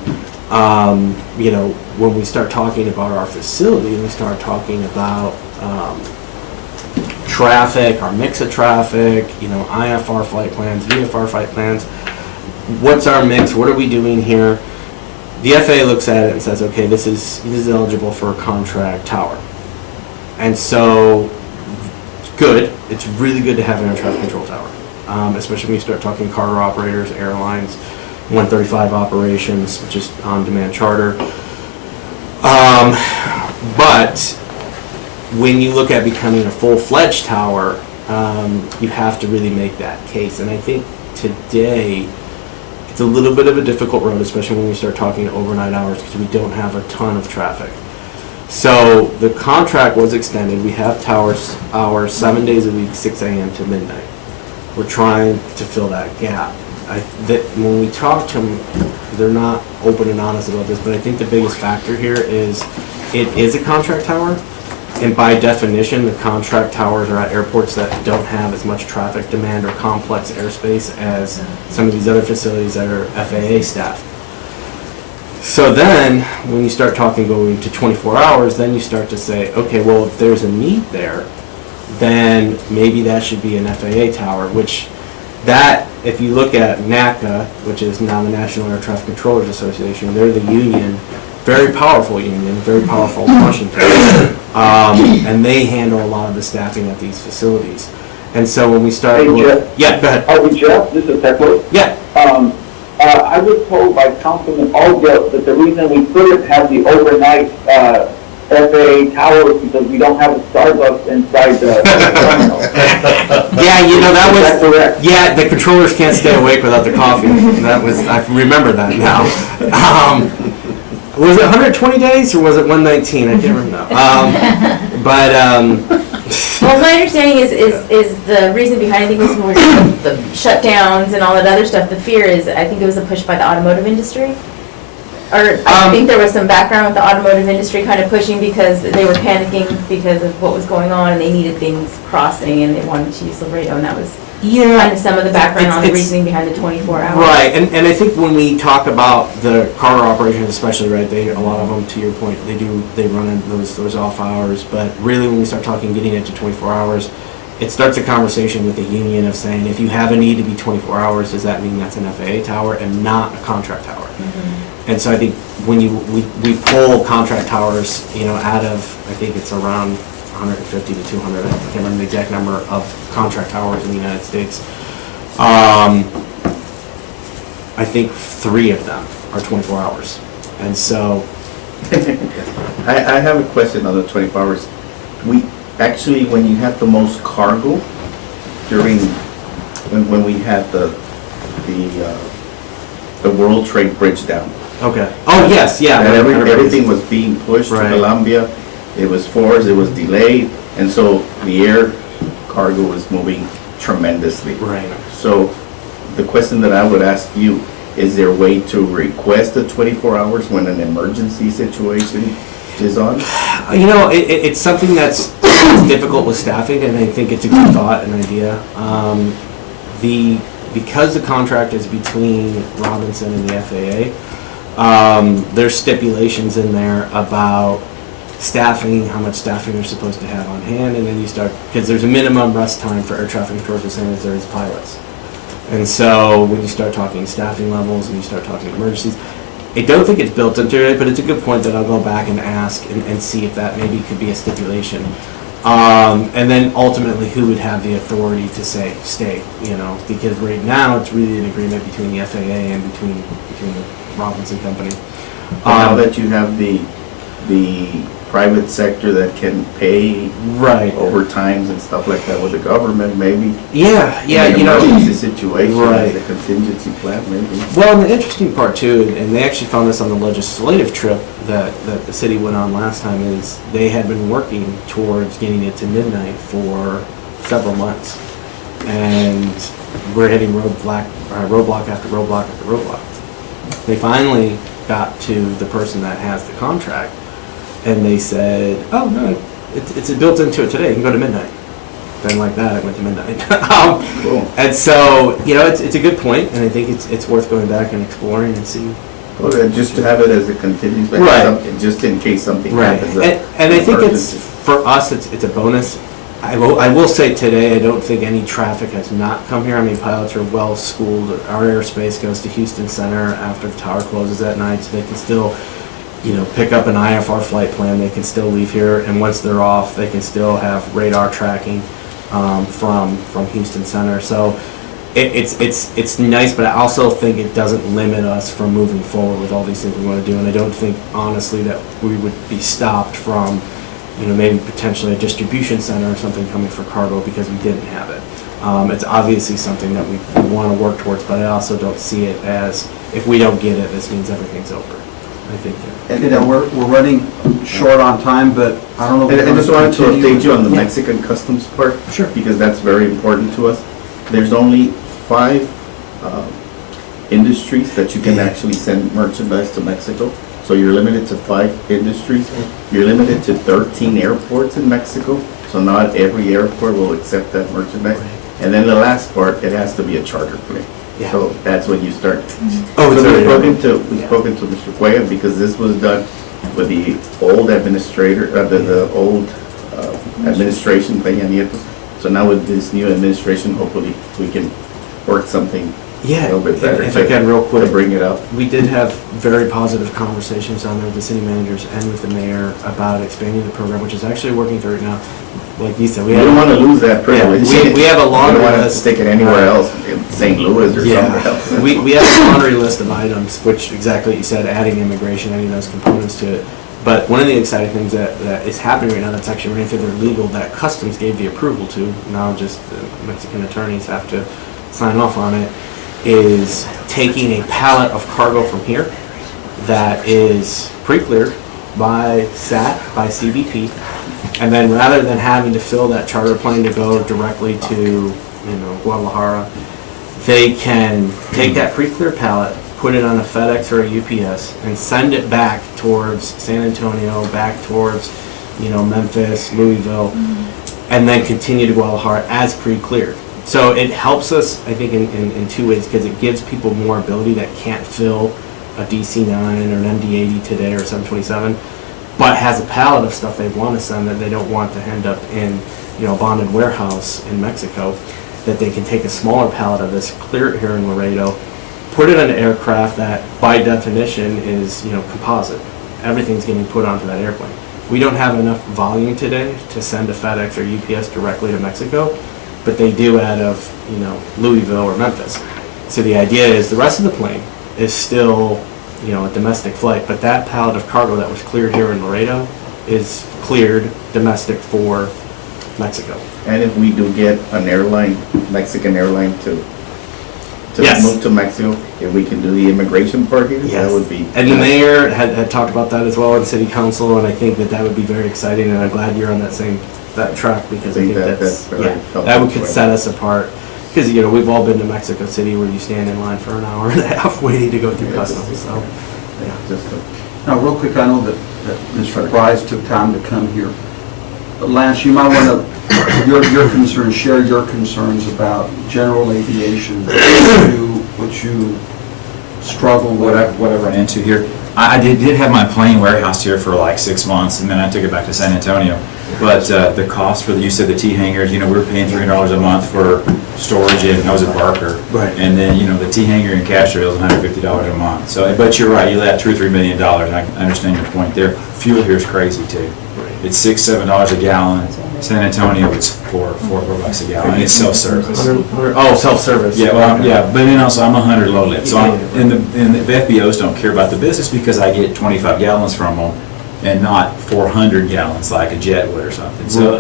you know, when we start talking about our facility, we start talking about traffic, our mix of traffic, you know, IFR flight plans, VFR flight plans. What's our mix? What are we doing here? The FAA looks at it and says, okay, this is eligible for a contract tower. And so, good. It's really good to have an air traffic control tower. especially when you start talking cargo operators, airlines, 135 operations, which is on-demand charter. But when you look at becoming a full-fledged tower, you have to really make that case. And I think today, it's a little bit of a difficult road, especially when we start talking overnight hours, because we don't have a ton of traffic. So the contract was extended. We have towers hours 7 days a week, 6 a.m. to midnight. We're trying to fill that gap. When we talk to them, they're not open and honest about this, but I think the biggest factor here is it is a contract tower. And by definition, the contract towers are at airports that don't have as much traffic demand or complex airspace as some of these other facilities that are FAA staffed. So then, when you start talking going to 24 hours, then you start to say, okay, well, if there's a need there, then maybe that should be an FAA tower, which that, if you look at NACA, which is now the National Air Traffic Controllers Association, they're the union, very powerful union, very powerful in Washington, and they handle a lot of the staffing at these facilities. And so when we start, Hey, Jeff. yeah, go ahead. Hey, Jeff, this is Tekla. Yeah, I was told by Councilman Aldo that the reason we couldn't have the overnight FAA towers because we don't have a Starbucks inside the terminal. yeah, you know that Is that was. correct? Yeah, the controllers can't stay awake without the coffee. That was, I remember that now. Was it 120 days or was it 119? I can't remember now. Well, my understanding is the reason behind, I think it was more the shutdowns and all that other stuff. The fear is, I think it was a push by the automotive industry. Or I think there was some background with the automotive industry kind of pushing because they were panicking because of what was going on and they needed things crossing and they wanted to use Laredo, and that was kind of some of the background on the reasoning behind the 24 hours. Right, and I think when we talk about the cargo operations especially, right, a lot of them, to your point, they run in those off hours, but really when we start talking getting it to 24 hours, it starts a conversation with the union of saying, if you have a need to be 24 hours, does that mean that's an FAA tower and not a contract tower? Mm-hmm. And so I think when we pull contract towers, out of, I think it's around 150 to 200, I can't remember the exact number of contract towers in the United States. I think 3 of them are 24 hours. And so, I have a question on the 24 hours. Actually, when you had the most cargo during, when we had the World Trade Bridge down. okay. Oh, yes, yeah. And everything was being pushed to Right. Colombia. It was forced, it was delayed, and so the air cargo was moving tremendously. Right. So the question that I would ask you, is there a way to request the 24 hours when an emergency situation is on? It's something that's difficult with staffing, and I think it's a good thought and idea. Because the contract is between Robinson and the FAA, there's stipulations in there about staffing, how much staffing they're supposed to have on hand, and then you start, because there's a minimum rest time for air traffic controllers, the same as there is pilots. And so when you start talking staffing levels and you start talking emergencies, I don't think it's built into it, but it's a good point that I'll go back and ask and see if that maybe could be a stipulation. And then ultimately, who would have the authority to say, stay, because right now, it's really an agreement between the FAA and between the Robinson Company. Now that you have the private sector that can pay Right. overtimes and stuff like that with the government, maybe. Yeah, In an emergency situation, Right. as a contingency plan, maybe. Well, and the interesting part too, and they actually found this on the legislative trip that the city went on last time, is they had been working towards getting it to midnight for several months. And we're hitting roadblock after roadblock after roadblock. They finally got to the person that has the contract, and they said, oh, no, it's built into it today, you can go to midnight. Then like that, it went to midnight. Cool. And so, it's a good point, and I think it's worth going back and exploring and seeing. Well, then just to have it as a contingency, plan, Right. just in case something Right. happens. And I think emergency. for us, it's a bonus. I will say today, I don't think any traffic has not come here. I mean, pilots are well schooled. Our airspace goes to Houston Center after the tower closes at night, so they can still, pick up an IFR flight plan. They can still leave here, and once they're off, they can still have radar tracking from Houston Center. So it's nice, but I also think it doesn't limit us from moving forward with all these things we want to do. And I don't think honestly that we would be stopped from, maybe potentially a distribution center or something coming for cargo because we didn't have it. It's obviously something that we want to work towards, but I also don't see it as, if we don't get it, this means everything's over. I think that. We're running short on time, but I don't know. if And I we're just gonna wanted to continue. update you on the Yeah. Mexican customs part. Sure. Because that's very important to us. There's only 5 industries that you can actually send merchandise to Mexico. So you're limited to 5 industries. You're limited to 13 airports in Mexico. So not every airport will accept that merchandise. And then the last part, it has to be a charter plane. Yeah. So that's when you start. Oh, it's So already done. we've Yeah. spoken to Mr. Cuella because this was done with the old administrator, the old administration, Peña Nieto. So now with this new administration, hopefully we can work something a Yeah, little bit better. if I can real To quick. bring it up. We did have very positive conversations down there with the city managers and with the mayor about expanding the program, which is actually working through it now. Like you said, We don't want to lose that privilege. we have a laundry We don't want list. to stick it anywhere else, in St. Louis or somewhere else. We have a laundry list of items, which exactly what you said, adding immigration, adding those components to it. But one of the exciting things that is happening right now that's actually running through their legal, that Customs gave the approval to, now just the Mexican attorneys have to sign off on it, is taking a pallet of cargo from here that is pre-cleared by SAT, by CBP, and then rather than having to fill that charter plane to go directly to, Guadalajara, they can take that pre-cleared pallet, put it on a FedEx or a UPS, and send it back towards San Antonio, back towards, Memphis, Louisville, and then continue to Guadalajara as pre-cleared. So it helps us, I think, in 2 ways, because it gives people more ability that can't fill a DC-9 or an MD-80 today or 727, but has a pallet of stuff they want to send that they don't want to end up in, a bonded warehouse in Mexico, that they can take a smaller pallet of this, clear it here in Laredo, put it on an aircraft that by definition is, composite. Everything's getting put onto that airplane. We don't have enough volume today to send a FedEx or UPS directly to Mexico, but they do out of, Louisville or Memphis. So the idea is the rest of the plane is still, a domestic flight, but that pallet of cargo that was cleared here in Laredo is cleared domestic for Mexico. And if we do get an airline, Mexican airline to Yes. move to Mexico, if we can do the immigration part here, that would be. And the mayor had talked about that as well in city council, and I think that would be very exciting, and I'm glad you're on that track, because I think that's very helpful. that could set us apart. Because, we've all been to Mexico City where you stand in line for an hour and a half waiting to go through customs, so. Yeah, just a- Now, real quick, I know that Mr. Price took time to come here. But Lance, you might want to, your concerns, share your concerns about general aviation, which you struggle with. What I run into here. I did have my plane warehouse here for like 6 months, and then I took it back to San Antonio. But the cost for you said the T hangers, we were paying $300 a month for storage, and I was at Barker. Right. And then the T hanger in Castro is $150 a month. So, but you're right, you let $2 or $3 million. I understand your point there. Fuel here is crazy too. It's $6-7 a gallon. San Antonio, it's $4 bucks a gallon. And it's self-service. Oh, self-service. Yeah, well, yeah, but then also I'm 100 low lift, so and the FBOs don't care about the business because I get 25 gallons from them and not 400 gallons like a jet would or something. So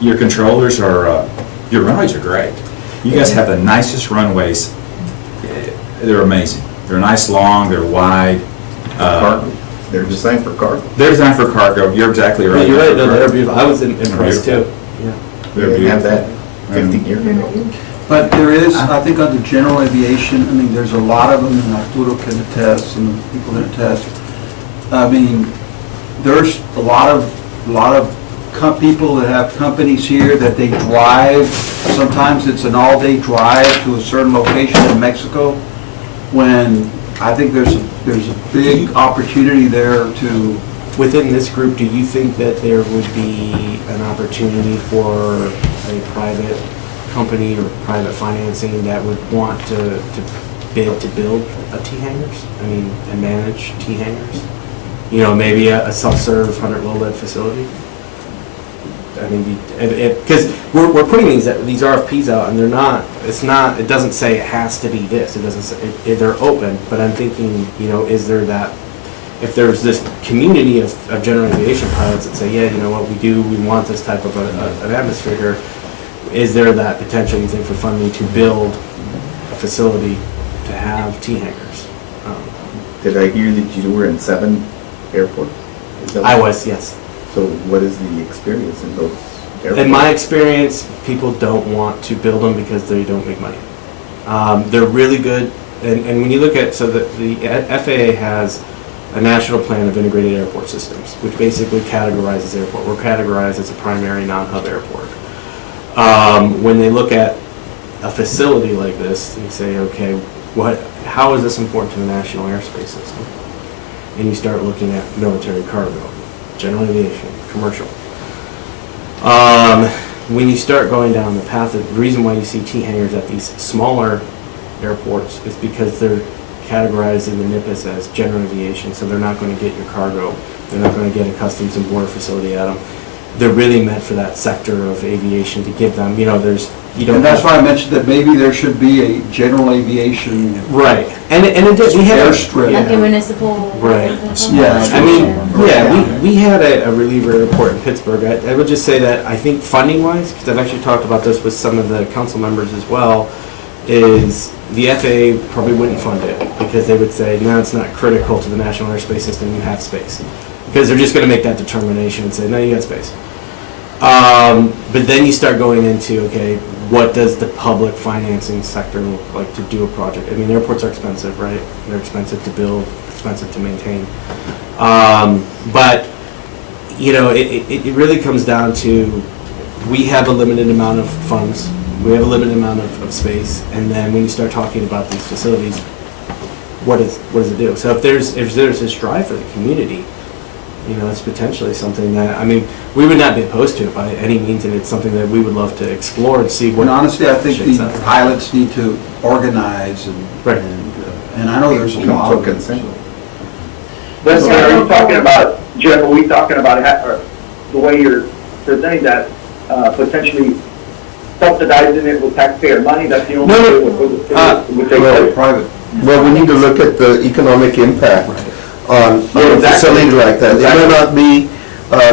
your controllers are your runways are great. You guys have the nicest runways. They're amazing. They're nice, long. They're wide. Cargo. They're designed for cargo. They're designed for cargo. You're exactly right. You're right, no, they're beautiful. I was impressed too. Yeah. They're They have beautiful. that 50 years ago. But there is, I think under general aviation, there's a lot of them, and Arturo can attest, and people can attest. There's a lot of people that have companies here that they drive. Sometimes it's an all-day drive to a certain location in Mexico, when I think there's a big opportunity there to. Within this group, do you think that there would be an opportunity for a private company or private financing that would want to bid to build a T-hangers? And manage T-hangers? Maybe a self-serve 100 low lead facility? I mean, because we're putting these RFPs out, and it doesn't say it has to be this, it doesn't say, they're open, but I'm thinking, is there that, if there's this community of general aviation pilots that say, yeah, you know what, we want this type of an atmosphere here, is there that potential, you think, for funding to build a facility to have T-hangers? Did I hear that you were in 7 airports? Is that I what- was, yes. So what is the experience in those airports? In my experience, people don't want to build them because they don't make money. They're really good, and when you look at, so the FAA has a national plan of integrated airport systems, which basically categorizes airport. We're categorized as a primary non-hub airport. When they look at a facility like this, they say, okay, how is this important to the national airspace system? And you start looking at military cargo, general aviation, commercial. When you start going down the path, the reason why you see T-hangers at these smaller airports is because they're categorized in the NIPIS as general aviation, so they're not going to get your cargo, they're not going to get a customs and border facility at them. They're really meant for that sector of aviation to give them, And that's why I mentioned that maybe there should be a general aviation Right, and it did, we had. airstrip. Like a municipal. Right. Yeah. I mean, we had a reliever airport in Pittsburgh. I would just say that I think funding-wise, because I've actually talked about this with some of the council members as well, is the FAA probably wouldn't fund it because they would say, no, it's not critical to the national airspace system, you have space. Because they're just going to make that determination and say, no, you got space. But then you start going into, okay, what does the public financing sector look like to do a project? I mean, airports are expensive, right? They're expensive to build, expensive to maintain. But, it really comes down to, we have a limited amount of funds, we have a limited amount of space, and then when you start talking about these facilities, what does it do? So if there's this drive for the community, it's potentially something that, I mean, we would not be opposed to it by any means, and it's something that we would love to explore and see what. And honestly, I think shakes the out. pilots need to organize Right. and I know there's a lot of it. Consent. Listen, are you talking about, Jeff, are we talking about or the way you're presenting that, potentially subsidizing it with taxpayer money? That's the only No, way it would take well, place. Private. Well, we need to look at the economic impact on Yeah, a exactly. facility like that. It may not be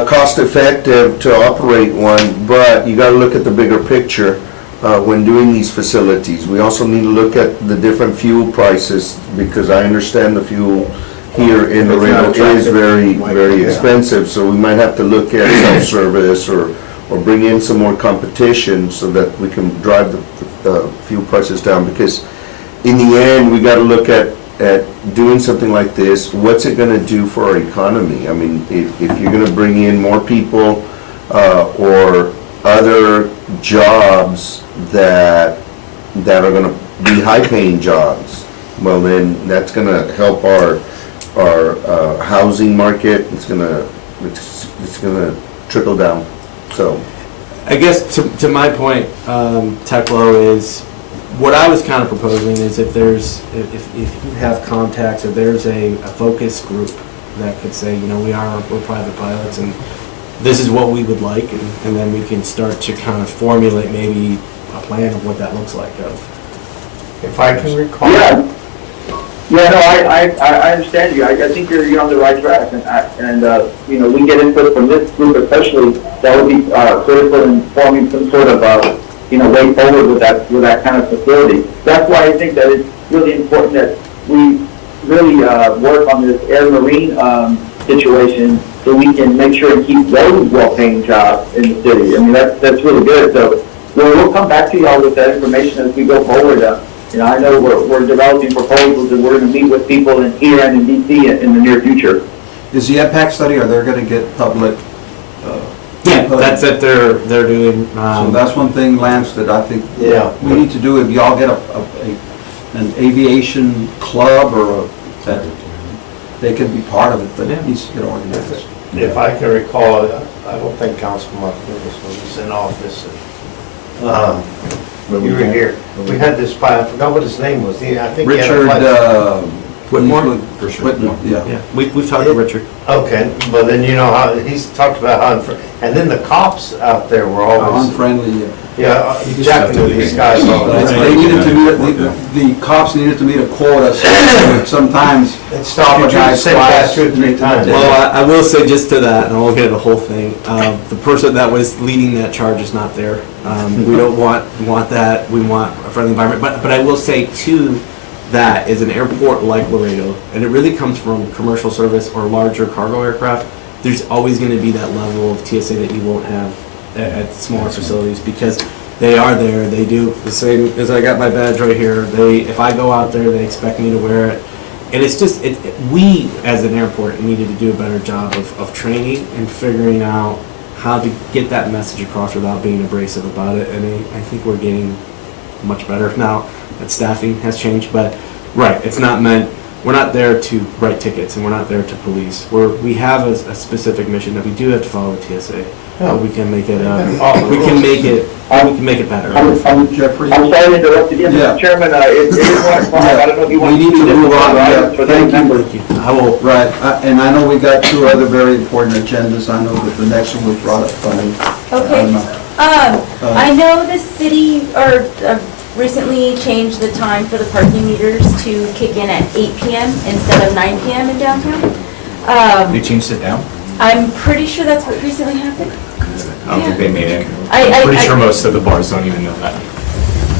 cost effective to operate one, but you gotta look at the bigger picture when doing these facilities. We also need to look at the different fuel prices, because I understand the fuel here in It's not Laredo is attractive. very, Why- very yeah. expensive, so we might have to look at self-service or bring in some more competition so that we can drive the fuel prices down, because in the end, we gotta look at doing something like this, what's it gonna do for our economy? I mean, if you're gonna bring in more people, or other jobs that are gonna be high-paying jobs, well, then that's gonna help our housing market, it's gonna trickle down, so. I guess to my point, Teklo, is what I was kind of proposing is if you have contacts, or there's a focus group that could say, we're private pilots and this is what we would like, and then we can start to kind of formulate maybe a plan of what that looks like. If I can recall. Yeah, no, I understand you. I think you're on the right track, and we get input from this group especially, that would be critical in forming some sort of, way forward with that kind of facility. That's why I think that it's really important that we really work on this air marine situation, so we can make sure to keep those well-paying jobs in the city. I mean, that's really good. So we'll come back to y'all with that information as we go forward. I know we're developing proposals, and we're going to meet with people in here and in DC in the near future. Is the impact study, are they going to get public? Yeah, input? that's what they're doing. So that's one thing, Lance, that I think Yeah. we need to do, if y'all get an aviation club or that they can be part of it, but it needs to get organized. If I can recall, I don't think Councilman Martinez was in office. But You were here. We had this pilot, I forgot what his name was. I think he had a Richard, flight- Whitmore? For sure. Whitmore, yeah. Yeah, we've talked to Richard. Okay, but then you know how, he's talked about how, and then the cops out there were always, Unfriendly, yeah, jacking with these guys all the time. They needed to meet, the cops needed to meet a quota, so sometimes It stop stopped a you, guy said that twice. 2 or 3 times. Well, I will say just to that, and I won't get into the whole thing, the person that was leading that charge is not there. We don't want that, we want a friendly environment, but I will say too, that is an airport like Laredo, and it really comes from commercial service or larger cargo aircraft. There's always gonna be that level of TSA that you won't have at smaller facilities, because they are there, they do the same, as I got my badge right here, if I go out there, they expect me to wear it. And it's just, we as an airport needed to do a better job of training and figuring out how to get that message across without being abrasive about it, and I think we're getting much better now that staffing has changed, but, right, it's not meant, we're not there to write tickets, and we're not there to police. We have a specific mission that we do have to follow the TSA, but we can make it, we can make it better. Jeffrey? I'm sorry to interrupt again, Yeah. Mr. Chairman, it is 1 o'clock, I don't know if you want We to need do to this move one on, right yeah. for the Thank you. members. I will, Right, and I know we got 2 other very important agendas. I know that the next one was brought up by. Okay. I know the city recently changed the time for the parking meters to kick in at 8 PM instead of 9 PM in downtown. They changed it down? I'm pretty sure that's what recently happened. I don't think they made it. I- I'm pretty I- sure most of the bars don't even know that.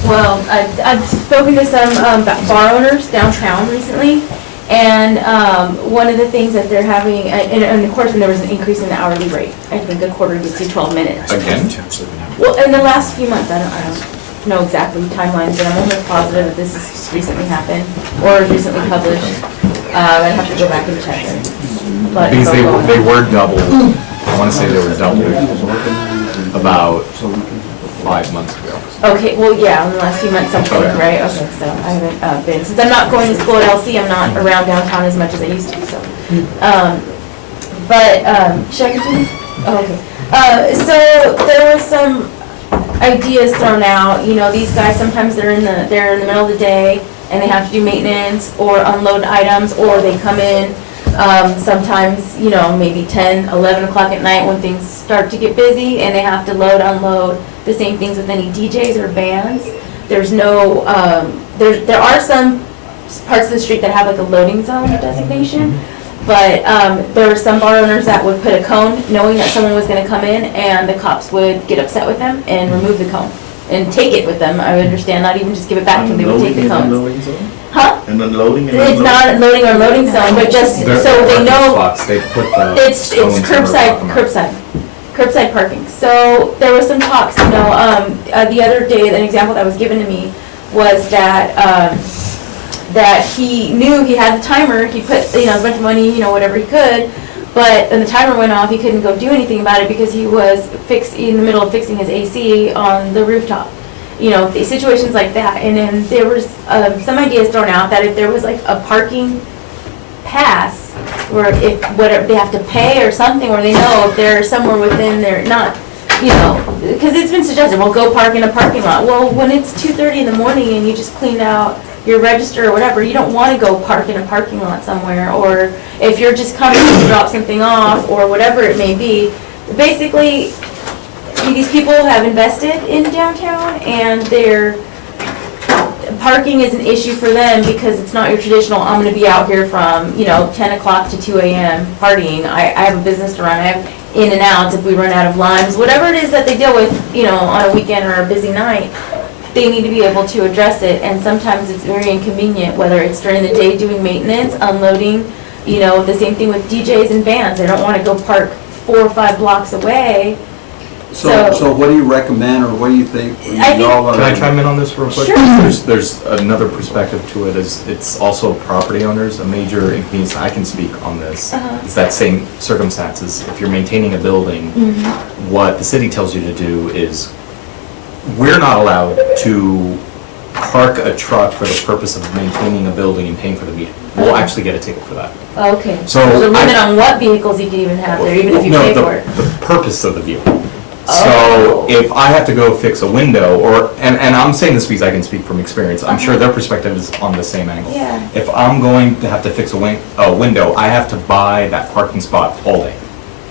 Well, I've spoken to some bar owners downtown recently, and one of the things that they're having, and of course, when there was an increase in the hourly rate, I think a quarter gets you 12 minutes. Again? Well, in the last few months, I don't know exactly timelines, but I'm almost positive that this has just recently happened, or recently published. I'd have to go back and check it. But- Because they were double, I want to say they were double about 5 months ago. Okay, well, yeah, in the last few months, something, Okay. right? Okay, so I haven't been, since I'm not going to school at LC, I'm not around downtown as much as I used to, so. Should I continue? Oh, okay. So there was some ideas thrown out, you know, these guys, sometimes they're in the middle of the day and they have to do maintenance or unload items, or they come in, sometimes, you know, maybe 10, 11 o'clock at night when things start to get busy and they have to load, unload. The same things with any DJs or bands. There's no, there are some parts of the street that have like a loading zone designation, but there were some bar owners that would put a cone knowing that someone was gonna come in, and the cops would get upset with them and remove the cone and take it with them. I would understand, not even just give it back to them, they would take the cones. Unloading zone? Huh? And unloading and It's unloading? not loading or loading zone, but just so Their they parking know. spots, they put the It's cones that are blocking them. curbside parking. So there was some talks, you know, the other day, an example that was given to me was that, that he knew he had the timer, he put, you know, a bunch of money, you know, whatever he could, but when the timer went off, he couldn't go do anything about it because he was in the middle of fixing his AC on the rooftop. You know, situations like that. And then there was some ideas thrown out that if there was like a parking pass, or if whatever they have to pay or something, or they know if they're somewhere within their, not, you know, because it's been suggested, well, go park in a parking lot. Well, when it's 2:30 in the morning and you just cleaned out your register or whatever, you don't want to go park in a parking lot somewhere, or if you're just coming to drop something off or whatever it may be. Basically, these people have invested in downtown, and parking is an issue for them because it's not your traditional, I'm gonna be out here from, you know, 10 o'clock to 2 a.m. partying. I have a business to run, I have in and outs if we run out of limes, whatever it is that they deal with, you know, on a weekend or a busy night, they need to be able to address it, and sometimes it's very inconvenient, whether it's during the day doing maintenance, unloading, you know, the same thing with DJs and bands, they don't wanna go park 4 or 5 blocks away. So what do you recommend, or what do you think? I think- y'all are- Can I chime in on this real quick? Sure. There's another perspective to it, is it's also property owners, a major inconvenience, I can speak on this. Uh-huh. It's that same circumstances, if you're maintaining a building, what the city tells you to do is, we're not allowed to park a truck for the purpose of maintaining a building and paying for the meter. We'll actually get a ticket for that. Okay, So there's a limit I- on what vehicles you can even have there, even if you No, pay the- for it. The purpose of the vehicle. So if I have to go fix a window, and I'm saying this because I can speak from experience, I'm sure their perspective is on the same angle. Yeah. If I'm going to have to fix a window, I have to buy that parking spot all day,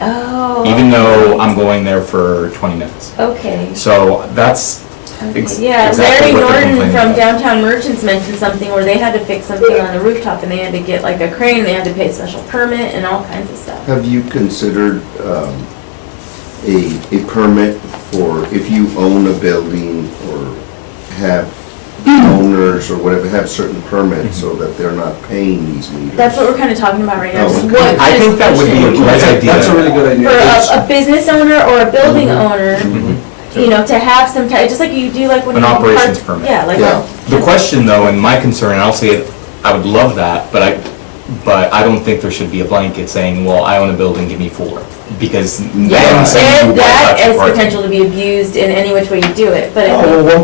Oh. even though I'm going there for 20 minutes. Okay. So that's Okay. Yeah, exactly Larry what they're Norton complaining from about. Downtown Merchants mentioned something where they had to fix something on the rooftop and they had to get like a crane, and they had to pay a special permit and all kinds of stuff. Have you considered a permit for if you own a building or have owners or whatever, have certain permits so that they're not paying these meters? That's what we're kind of talking about right now, just Oh, okay. what I think that would be a jurisdiction- great idea. That's a really good idea. For a business owner or a building owner, you know, to have some type, just like you do like when An you. operations permit. Yeah, like. Yeah. The question though, and my concern, and I'll say it, I would love that, but I don't think there should be a blanket saying, well, I own a building, give me 4. Because Yeah, then some and people that touch the has parking. potential to be abused in any which way you do it, but I think. Oh, well,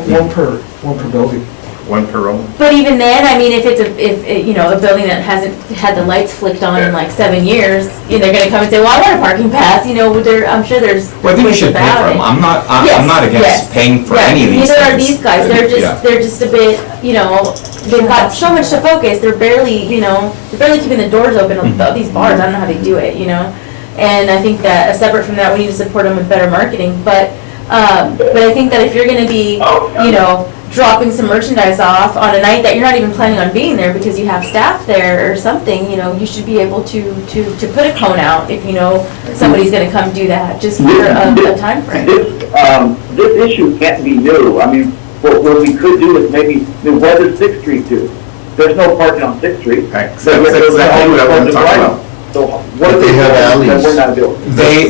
one per building. One per owner. But even then, I mean, if it's you know, a building that hasn't had the lights flicked on in like 7 years, you know, they're gonna come and say, well, I want a parking pass, you know, I'm sure there's Well, I think you ways should pay about for it. them. I'm not Yes, against paying for yeah, any of these things. neither are these guys, Yeah. they're just a bit, you know, they've got so much to focus, they're barely, you know, they're barely keeping the doors open of these bars, I don't know how they do it, you know? And I think that, separate from that, we need to support them with better marketing, but I think that if you're gonna be, you know, dropping some merchandise off on a night that you're not even planning on being there because you have staff there or something, you know, you should be able to put a cone out if you know somebody's gonna come do that, just for a time frame. This issue can't be new. I mean, what we could do is maybe, what does Sixth Street do? There's no parking on Sixth Street. Right, So that's there's exactly what I always want to talk parking. about. So what But are they have doing alleys. that we're not doing?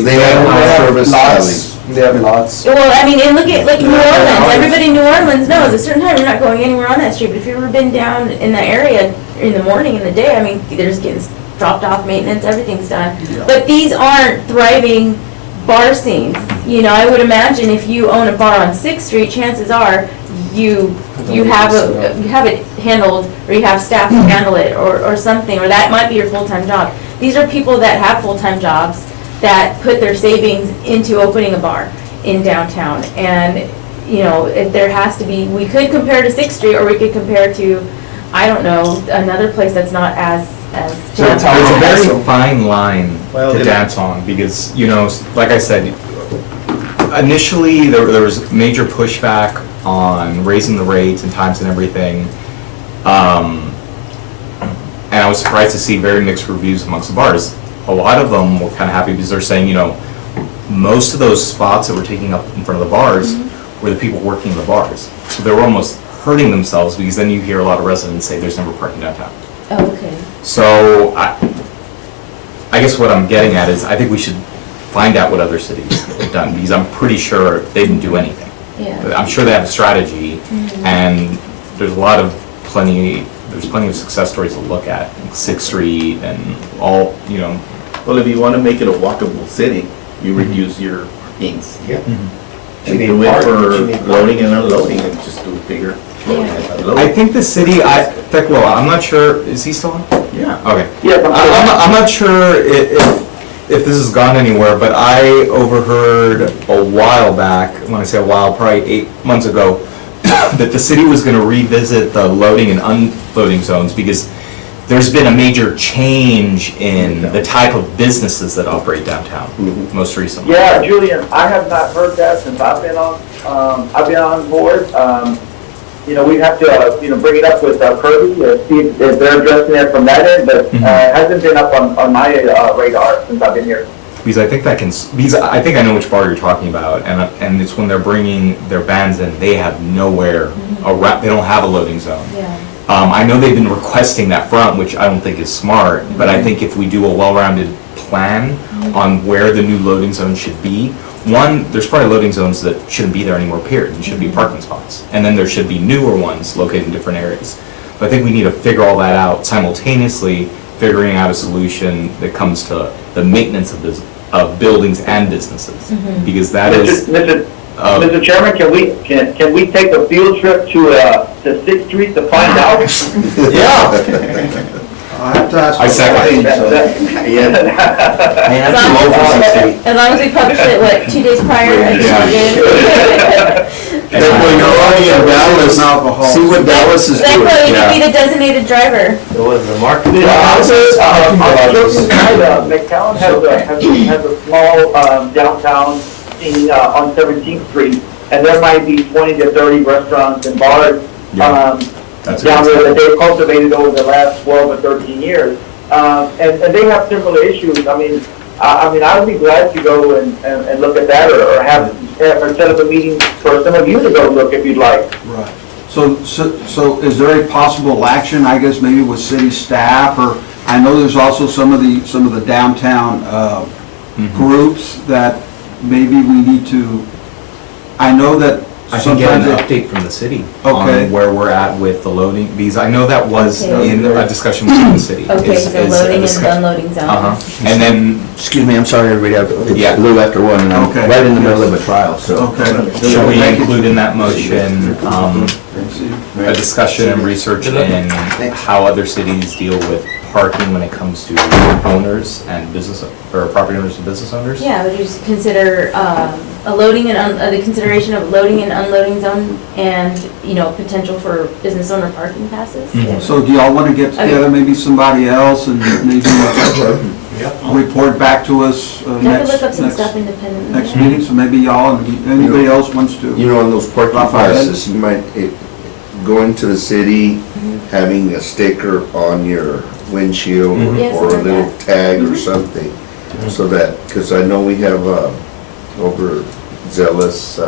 They have service alleys. They have lots. Well, I mean, and look at, like, New Orleans, everybody in New Orleans knows, at a certain time, you're not going anywhere on that street, but if you've ever been down in that area in the morning, in the day, I mean, they're just getting dropped off, maintenance, everything's done. But these aren't thriving bar scenes, you know, I would imagine if you own a bar on Sixth Street, chances are you have it handled, or you have staff to handle it, or something, or that might be your full-time job. These are people that have full-time jobs, that put their savings into opening a bar in downtown. And, you know, if there has to be, we could compare to Sixth Street, or we could compare to, I don't know, another place that's not as There's a very fine line Well, to then- dance on because, you know, like I said, initially there was major pushback on raising the rates and times and everything. And I was surprised to see very mixed reviews amongst the bars. A lot of them were kind of happy because they're saying, you know, most of those spots that were taking up in front of the bars were the people working in the bars. So they were almost hurting themselves because then you hear a lot of residents say there's never parking downtown. Oh, okay. So I guess what I'm getting at is I think we should find out what other cities have done because I'm pretty sure they didn't do anything. Yeah. I'm sure they have a strategy and there's plenty of success stories to look at, like Sixth Street and all, you know. Well, if you want to make it a walkable city, you reduce your parkings. Yeah. You You need do it park, for but you need loading and unloading and just do bigger loading and I unloading. think the city, Teclo, I'm not sure, is he still on? Yeah. Okay. Yes, I'm not sure if this has gone anywhere, but I overheard a while back, when I say a while, probably 8 months ago, that the city was gonna revisit the loading and unloading zones because there's been a major change in the type of businesses that operate downtown, most recently. Yeah, Julian, I have not heard that since I've been on board. You know, we have to, you know, bring it up with Kirby, see if they're addressing it from that end, but it hasn't been up on my radar since I've been here. Because I think because I think I know which bar you're talking about, and it's when they're bringing their bands in, they have nowhere around, they don't have a loading zone. Yeah. I know they've been requesting that front, which I don't think is smart, but I think if we do a well-rounded plan on where the new loading zone should be, one, there's probably loading zones that shouldn't be there anymore, period, and should be parking spots. And then there should be newer ones located in different areas. But I think we need to figure all that out simultaneously, figuring out a solution that comes to the maintenance of buildings and businesses. Because that is, Mr. Chairman, can we take a field trip to Sixth Street to find out? Yeah. I have to ask. I second. As long as- as long as we publish it, what, 2 days prior? I think we're good. And when you're already in Dallas, Alcohol. see what Dallas is doing. Thankfully, you can be the designated driver. It was the marketing. McAllen has a small downtown scene on 17th Street, and there might be 20 to 30 restaurants and bars That's down good. there that they've cultivated over the last 12 or 13 years. And they have similar issues. I mean, I would be glad to go and look at that, or set up a meeting for some of you to go look if you'd like. Right. So is there a possible action, I guess, maybe with city staff, or, I know there's also some of the downtown groups that maybe we need to, I know that I can get an sometimes update from the city Okay. on where we're at with the loading, because I know that was Okay. in a discussion with the city. Okay, is- so is a loading and discuss- unloading zone. Uh-huh, and then, Excuse me, I'm sorry, everybody, it's Yeah. a little after 1, and I'm Okay. right in the middle of a trial, so. Okay. should we Thank you. include in that motion, a discussion and research in how other cities deal with parking when it comes to owners and business, or property owners and business owners? Yeah, would you just consider a loading and, the consideration of loading and unloading zone and, potential for business owner parking passes? Mhm. Yeah. So do y'all want to get together, maybe somebody else, and maybe report back to us I could next, look up some stuff next independently. next meeting, so maybe y'all and anybody else wants to. You know, on those parking Rafael? passes, you might, go into the city, having a sticker on your windshield, Mhm. Yeah, or a something little like tag or Mhm. something, so that, because I know we have, overzealous,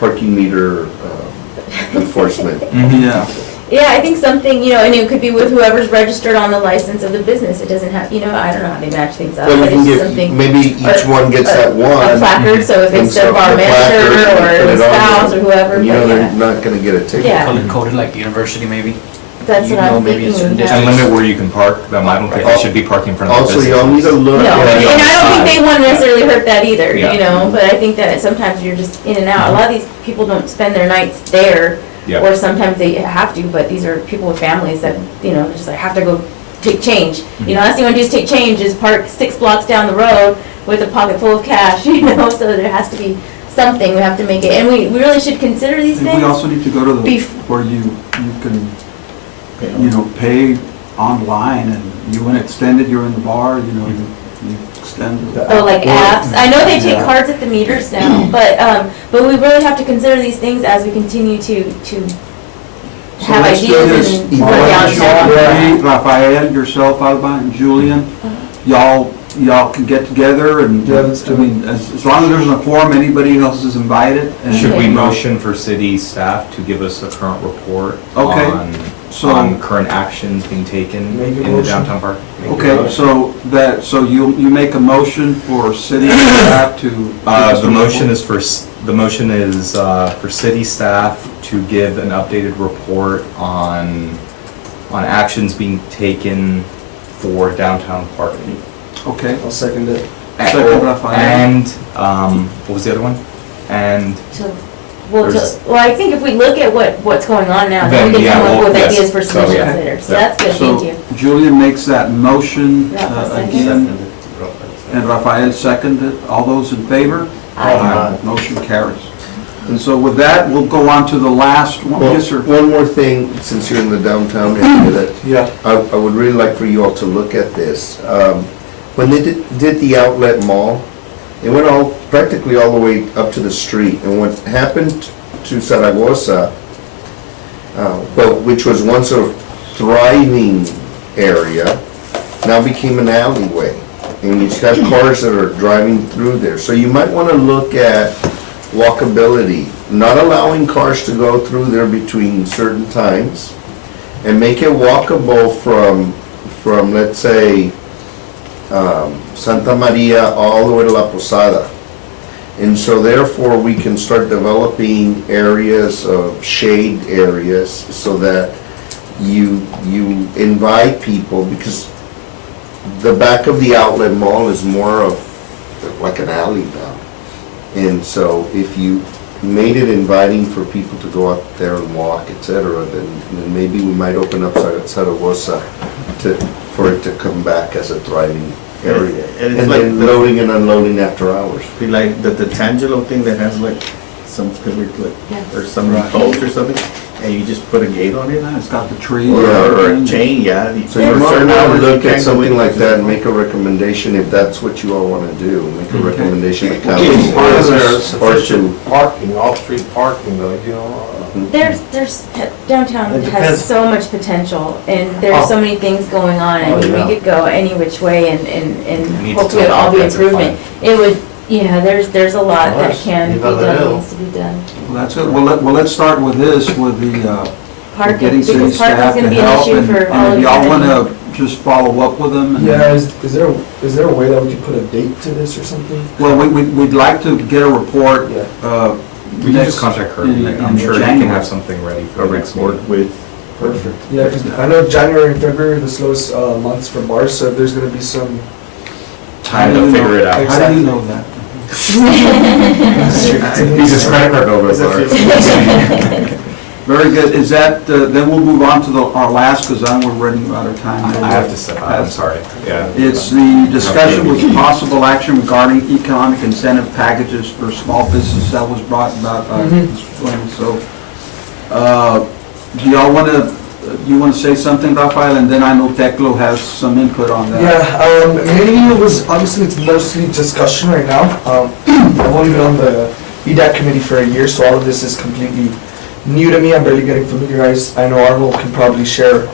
parking meter, enforcement. Mhm. Yeah. Yeah, I think something, and it could be with whoever's registered on the license of the business. It doesn't have, I don't know how they match things up, Well, but you it's can just get, something. maybe each or- one gets that A one. placard, so if And it's the so bar the placard, manager you or put the it on spouse there. or whoever, And you but know they're yeah, not gonna get a ticket. Yeah. Color-coded like the university, maybe? that's you what know, I'm maybe thinking. it's certain we have. And limit where you can park them, I don't think they should be parking in front of the Also, business. y'all need to look No, at. and I don't think they want to necessarily hurt that either, Yeah. but I think that sometimes you're just in and out. A lot of these people don't spend their nights there, Yeah. or sometimes they have to, but these are people with families that, just like have to go take change. Last thing you want to do is take change, is park 6 blocks down the road with a pocket full of cash, so there has to be something, we have to make it, and we really should consider these I think things. we also need to go to the, Bef- where you can, pay online, and you want it extended, you're in the bar, you extend it. Oh, like apps. I know they take Yeah. cards at the meters now, but we really have to consider these things as we continue to So have let's do ideas this. and Why work don't down. you, Rafael, yourself, Alba, and Julian, y'all can get together, and, as long as there's a forum, anybody else is invited. and- Should we Okay. motion for city staff to give us a current report Okay. on current actions being taken in the downtown park? Okay, so you make a motion for city staff to. The motion is for city staff to give an updated report on actions being taken for downtown parking. Okay, I'll second it. Second, Rafael. And, what was the other one? And, There's- Well, I think if we look at what's going on now, then we Then, can yeah, come up well, with yes. ideas for So, solutions yeah. later. So Yeah. that's good, thank you. So Julian makes that motion Yeah, I'll second. again, and Rafael seconded. All those in favor? Aye. Motion carries. And so with that, we'll go on to the last one. Well, Yes, sir. one more thing, since you're in the downtown area, that Yeah. I would really like for you all to look at this. When they did the outlet mall, it went practically all the way up to the street. And what happened to Zaragoza, which was once a thriving area, now became an alleyway. And you have cars that are driving through there. So you might want to look at walkability, not allowing cars to go through there between certain times, and make it walkable from let's say, Santa Maria all the way to La Posada. And so therefore, we can start developing areas of shade areas so that you invite people, because the back of the outlet mall is more of like an alley now. And so if you made it inviting for people to go out there and walk, et cetera, then maybe we might open up Zaragoza for it to come back as a thriving area. And it's And like then the- loading and unloading after hours. Be like the Tangelo thing that has like some, or some post or something, and you just put a gate on it? It's got the tree. Or a chain, yeah. So you're more than welcome to look at something like that and make a recommendation if that's what you all want to do. Make a recommendation to Is council. there Or sufficient to, parking, off-street parking though, you know? There's, downtown It has depends. so much potential, and there's so many things going on. I Oh, mean, yeah. we could go any which way, and We need to hopefully do a it'll all be comprehensive improvement. It would, there's a lot Well, that that's can be even done, ill. needs to be done. Well, that's good. Well, let's start with this, with the, Parking, getting city because staff parking's to gonna be an help, issue and for all and of if you. y'all wanna just follow up with them. and- Yeah, is there a way that we could put a date to this or something? Well, we'd like to get a report, Yeah. We can just contact Kurt, in- I'm in sure he can January. have something ready A for the next report meeting. with, Perfect. Yeah, because I know January and February are the slowest months for bars, so if there's gonna be some. Time How do to you figure know- it out. How do you know that? He's his credit card over there. Very good. Is that, then we'll move on to our last, because then we're running out of time. I have to say, I'm sorry, yeah. It's the discussion with possible action regarding economic incentive packages for small business that was brought about by Ms. Flynn. So, do y'all want to, you want to say something, Rafael? And then I know Teclo has some input on that. Yeah, mainly it was, obviously it's mostly discussion right now. I've only been on the EDAC committee for a year, so all of this is completely new to me. I'm barely getting familiarized. I know Arnold can probably share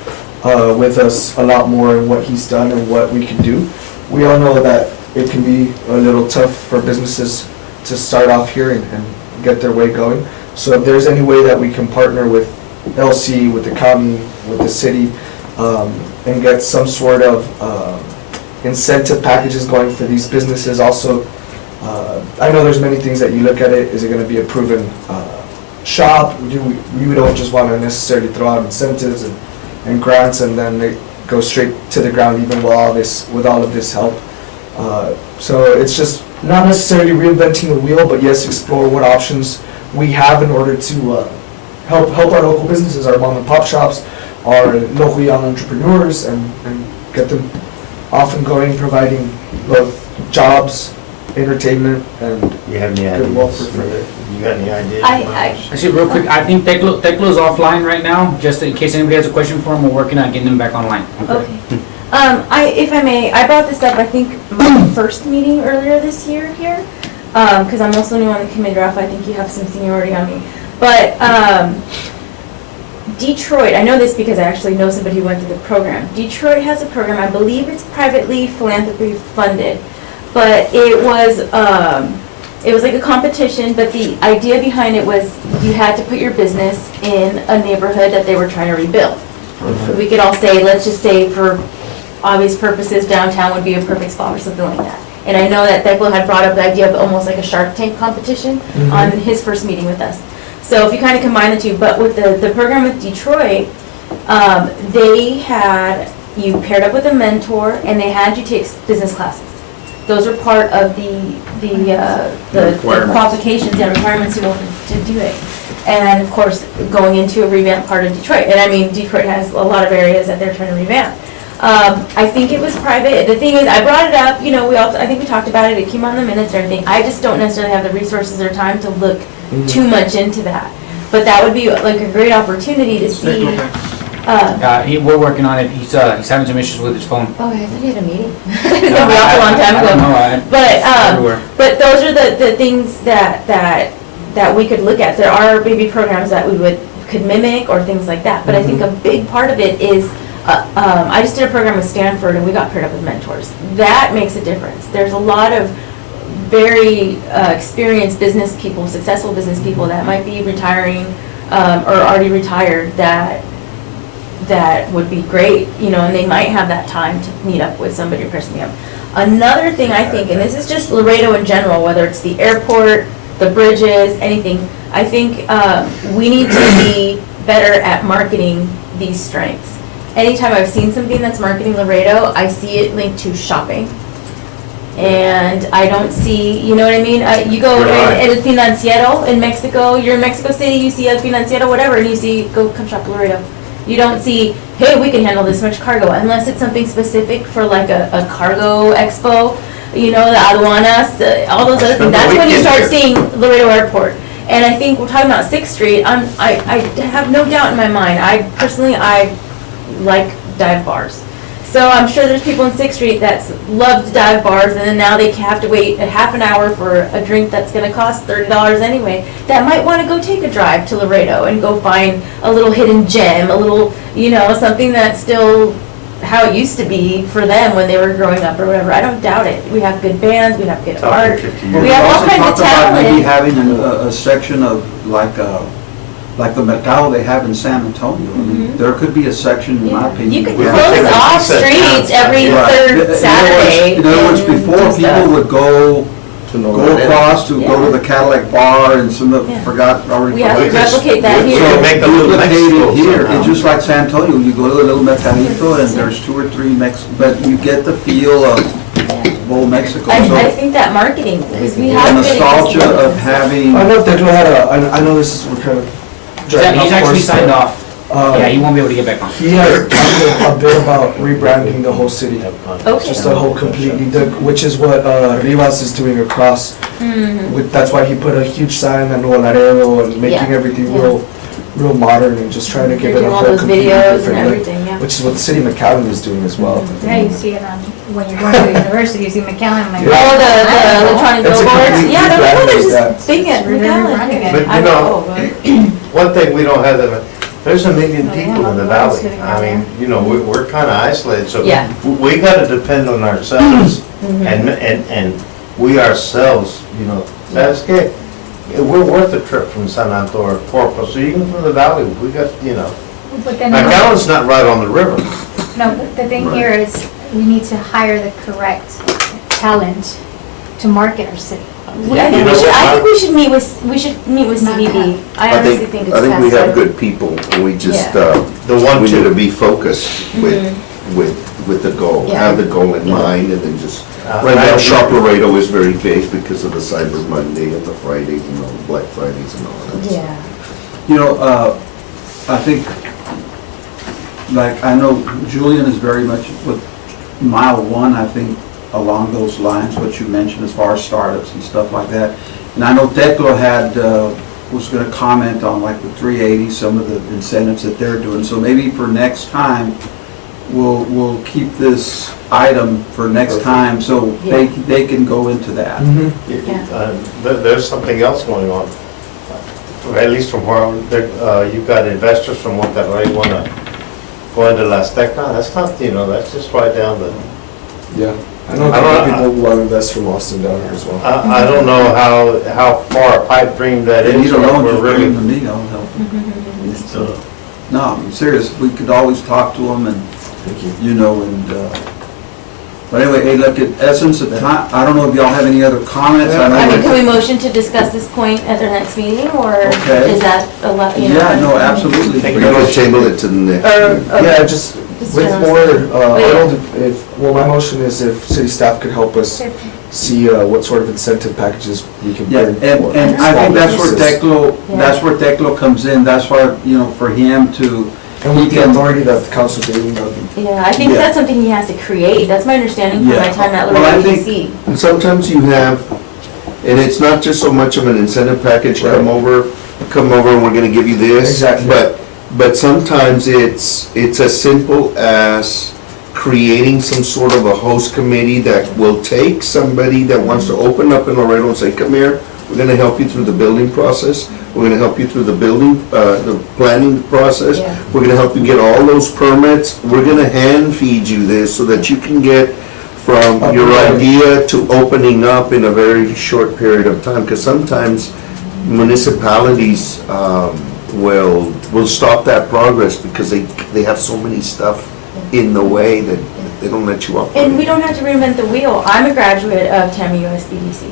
with us a lot more in what he's done and what we can do. We all know that it can be a little tough for businesses to start off here and get their way going. So if there's any way that we can partner with LC, with the county, with the city, and get some sort of incentive packages going for these businesses. Also, I know there's many things that you look at it, is it gonna be a proven shop? We don't just wanna necessarily throw out incentives and grants and then they go straight to the ground even with all of this help. So it's just not necessarily reinventing the wheel, but yes, explore what options we have in order to help our local businesses, our mom and pop shops, our local young entrepreneurs, and get them off and going, providing both jobs, entertainment, and You have any good welfare ideas? for their. You got any ideas? Actually, real quick, I think Teclo's offline right now, just in case anybody has a question for him, we're working on getting him back online. Okay. If I may, I brought this up, I think, my first meeting earlier this year here, because I'm also new on the committee, Ralph, I think you have some seniority on me. But Detroit, I know this because I actually know somebody who went through the program. Detroit has a program, I believe it's privately philanthropy funded, but it was like a competition, but the idea behind it was you had to put your business in a neighborhood that they were trying to rebuild. We could all say, let's just say for obvious purposes, downtown would be a perfect spot or something like that. And I know that Theclo had brought up the idea of almost like a Shark Tank competition on his first meeting with us. So if you kind of combine the two, but with the program with Detroit, you paired up with a mentor and they had you take business classes. Those are part of the qualifications and requirements in order to do it. And of course, going into a revamped part of Detroit. And I mean, Detroit has a lot of areas that they're trying to revamp. I think it was private. The thing is, I brought it up, I think we talked about it, it came on the minutes and everything. I just don't necessarily have the resources or time to look too much into that. But that would be like a great opportunity to see. We're working on it, he's having some issues with his phone. Oh, I thought he had a meeting. It was gonna be off a long time I don't ago. know, But those are the things that we could look at. There are maybe programs that we could mimic or things like that. But I think a big part of it is, I just did a program with Stanford and we got paired up with mentors. That makes a difference. There's a lot of very experienced business people, successful business people that might be retiring or already retired that would be great, and they might have that time to meet up with somebody or person up. Another thing I think, and this is just Laredo in general, whether it's the airport, the bridges, anything, I think we need to be better at marketing these strengths. Anytime I've seen something that's marketing Laredo, I see it linked to shopping. And I don't see, you know what I mean? You go You're right. in El Financiero in Mexico, you're in Mexico City, you see El Financiero, whatever, and you see, go come shop Laredo. You don't see, hey, we can handle this much cargo, unless it's something specific for like a cargo expo, you know, the aduanas, all those other things. Spend the That's when you weekend start here. seeing Laredo Airport. And I think we're talking about 6th Street, I have no doubt in my mind, I like dive bars. So I'm sure there's people in 6th Street that love dive bars, and then now they have to wait a half an hour for a drink that's gonna cost $30 anyway, that might wanna go take a drive to Laredo and go find a little hidden gem, a little, you know, something that's still how it used to be for them when they were growing up or whatever. I don't doubt it. We have good bands, we have good Talking art. 50 Well, We years. have all also kinds of talked about maybe talent. having a section of like the Mercado they have in San Antonio. I mean, there could be a section, in my opinion. You could We have close to take off a set streets down. every Right. third Saturday. In other words, and before, do people stuff. would go Laredo. across to go to the Cadillac bar and some of, Yeah. already We have to forgot. replicate that we here. can make a little Duplicated Mexico here, somehow. it's just like San Antonio, you go to the little Mercadito and there's 2 or 3 but you get the feel of old Mexico. I So think that marketing, because we the have. good nostalgia existing of stuff. having. I know Tecla had I know this is, we're kind of dragging He's off actually course, signed but, off. Yeah, he won't be able to get back on. He had talked a bit about rebranding the whole city, Okay. just the whole completely, which is what Rivas is doing across. That's why he put a huge sign on Nuevo Laredo and making Yeah, everything yeah. real modern and just trying to They're give it a doing all whole those completely videos and different look. everything, yeah. Which is what the city of McAllen is doing as well. Yeah, you see it on, when you're going to the university, you see McAllen, like. Yeah. Oh, the electronic It's a billboards, complete yeah, no, rebranding there's of this thing at We're McAllen. running it. But I you know, know, one thing we don't have, there's a million Oh, yeah, people in the well, valley. sitting I out mean, you know, we're kind of isolated, so Yeah. we gotta depend on ourselves. Mm-hmm. And we ourselves, you know, that's good. We're worth a trip from San Antonio or Corpus, so even from the valley, we got, you know. But then, McAllen's not right on the river. no, but the thing here is, we need to hire the correct talent to market our city. I think we should meet with, Not CBD. I honestly think it's I think we have fascinating. good people, and we just, Yeah. The one, we need to two. be focused with the goal, Yeah. have the goal in mind, and then just, Uh, right I now, agree. Shop Laredo is very big because of the Cyber Monday and the Fridays and the Black Fridays and all that. Yeah. You know, I think, like, I know Julian is very much with mile 1, I think, along those lines, what you mentioned as far as startups and stuff like that. And I know Teclo was gonna comment on like the 380, some of the incentives that they're doing. So maybe for next time, we'll keep this item for next time, so they can go into that. There's something else going on. At least from where, you've got investors from Monterrey want to go into La Azteca. That's not, you know, that's just right down the, Yeah. I know I don't know. people who want to invest from Austin down here as well. I don't know how far a pipe dream that And is. you don't know, or just we're bring them really. to me, I'll help them. No, I'm serious, we could always talk to them and, Thank you. you know, and, but anyway, hey, look, at essence of time, I don't know if y'all have any other comments. I know I mean, that- can we motion to discuss this point at our next meeting, or Okay. is that a lot, you know? Yeah, no, absolutely. We're gonna table it to the next Or, meeting. Yeah, just Just with general more, stuff. Oh, I yeah. don't, well, my motion is if city staff could help us see what sort of incentive packages we can Yeah, bring for and I small think that's where businesses. Teclo comes in, that's why, you know, for him to, And with the authority that the council gave me, that would be Yeah, I think Yeah. that's something he has to create. That's my understanding from my Yeah. time at Well, I Laredo think- EDC. And sometimes you have, and it's not just so much of an incentive package, come over and we're gonna give you this. Exactly. But sometimes it's as simple as creating some sort of a host committee that will take somebody that wants to open up in Laredo and say, come here, we're gonna help you through the building process, we're gonna help you through the planning process, Yeah. we're gonna help you get all those permits, we're gonna hand feed you this so that you can get from your idea to opening up in a very short period of time, because sometimes municipalities will stop that progress because they have so many stuff in the way that they don't let you operate. And we don't have to reinvent the wheel. I'm a graduate of TAMU SBDC.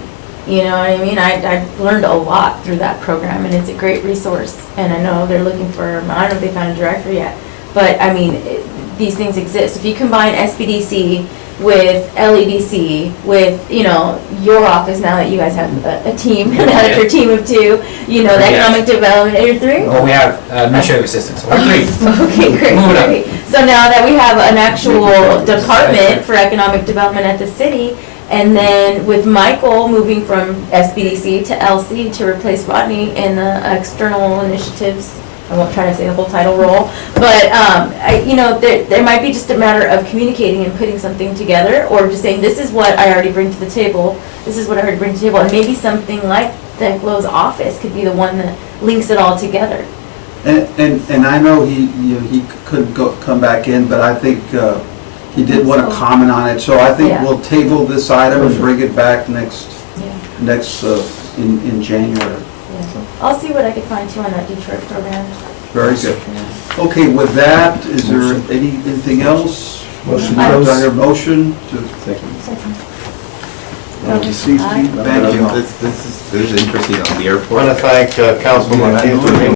You know what I mean? I learned a lot through that program, and it's a great resource. And I know they're looking for, I don't know if they found a director yet, but I mean, these things exist. If you combine SBDC with LEDC, with, you know, your office now that you guys have a team, now that you're a team of two, you know, the Yeah. economic development, you're three? Oh, we have administrative assistants, we're three. Okay, great, Move it up. great. So now that we have an actual department for economic development at the city, and then with Michael moving from SBDC to LC to replace Rodney in the external initiatives, I won't try to say the whole title role, but, you know, there might be just a matter of communicating and putting something together, or just saying, this is what I already bring to the table, this is what I already bring to the table, and maybe something like the Glow's office could be the one that links it all together. And I know he couldn't come back in, but I think he did want to comment on it. So I think Yeah. we'll table this item and bring it back next, Yeah. in January. Yeah. I'll see what I can find too on that Detroit program. Very good. Okay, with that, is there anything else? Motion Do I closed. hear a motion to? Second. Thank you. This is interesting on the I airport. want to thank Councilman Martinez for being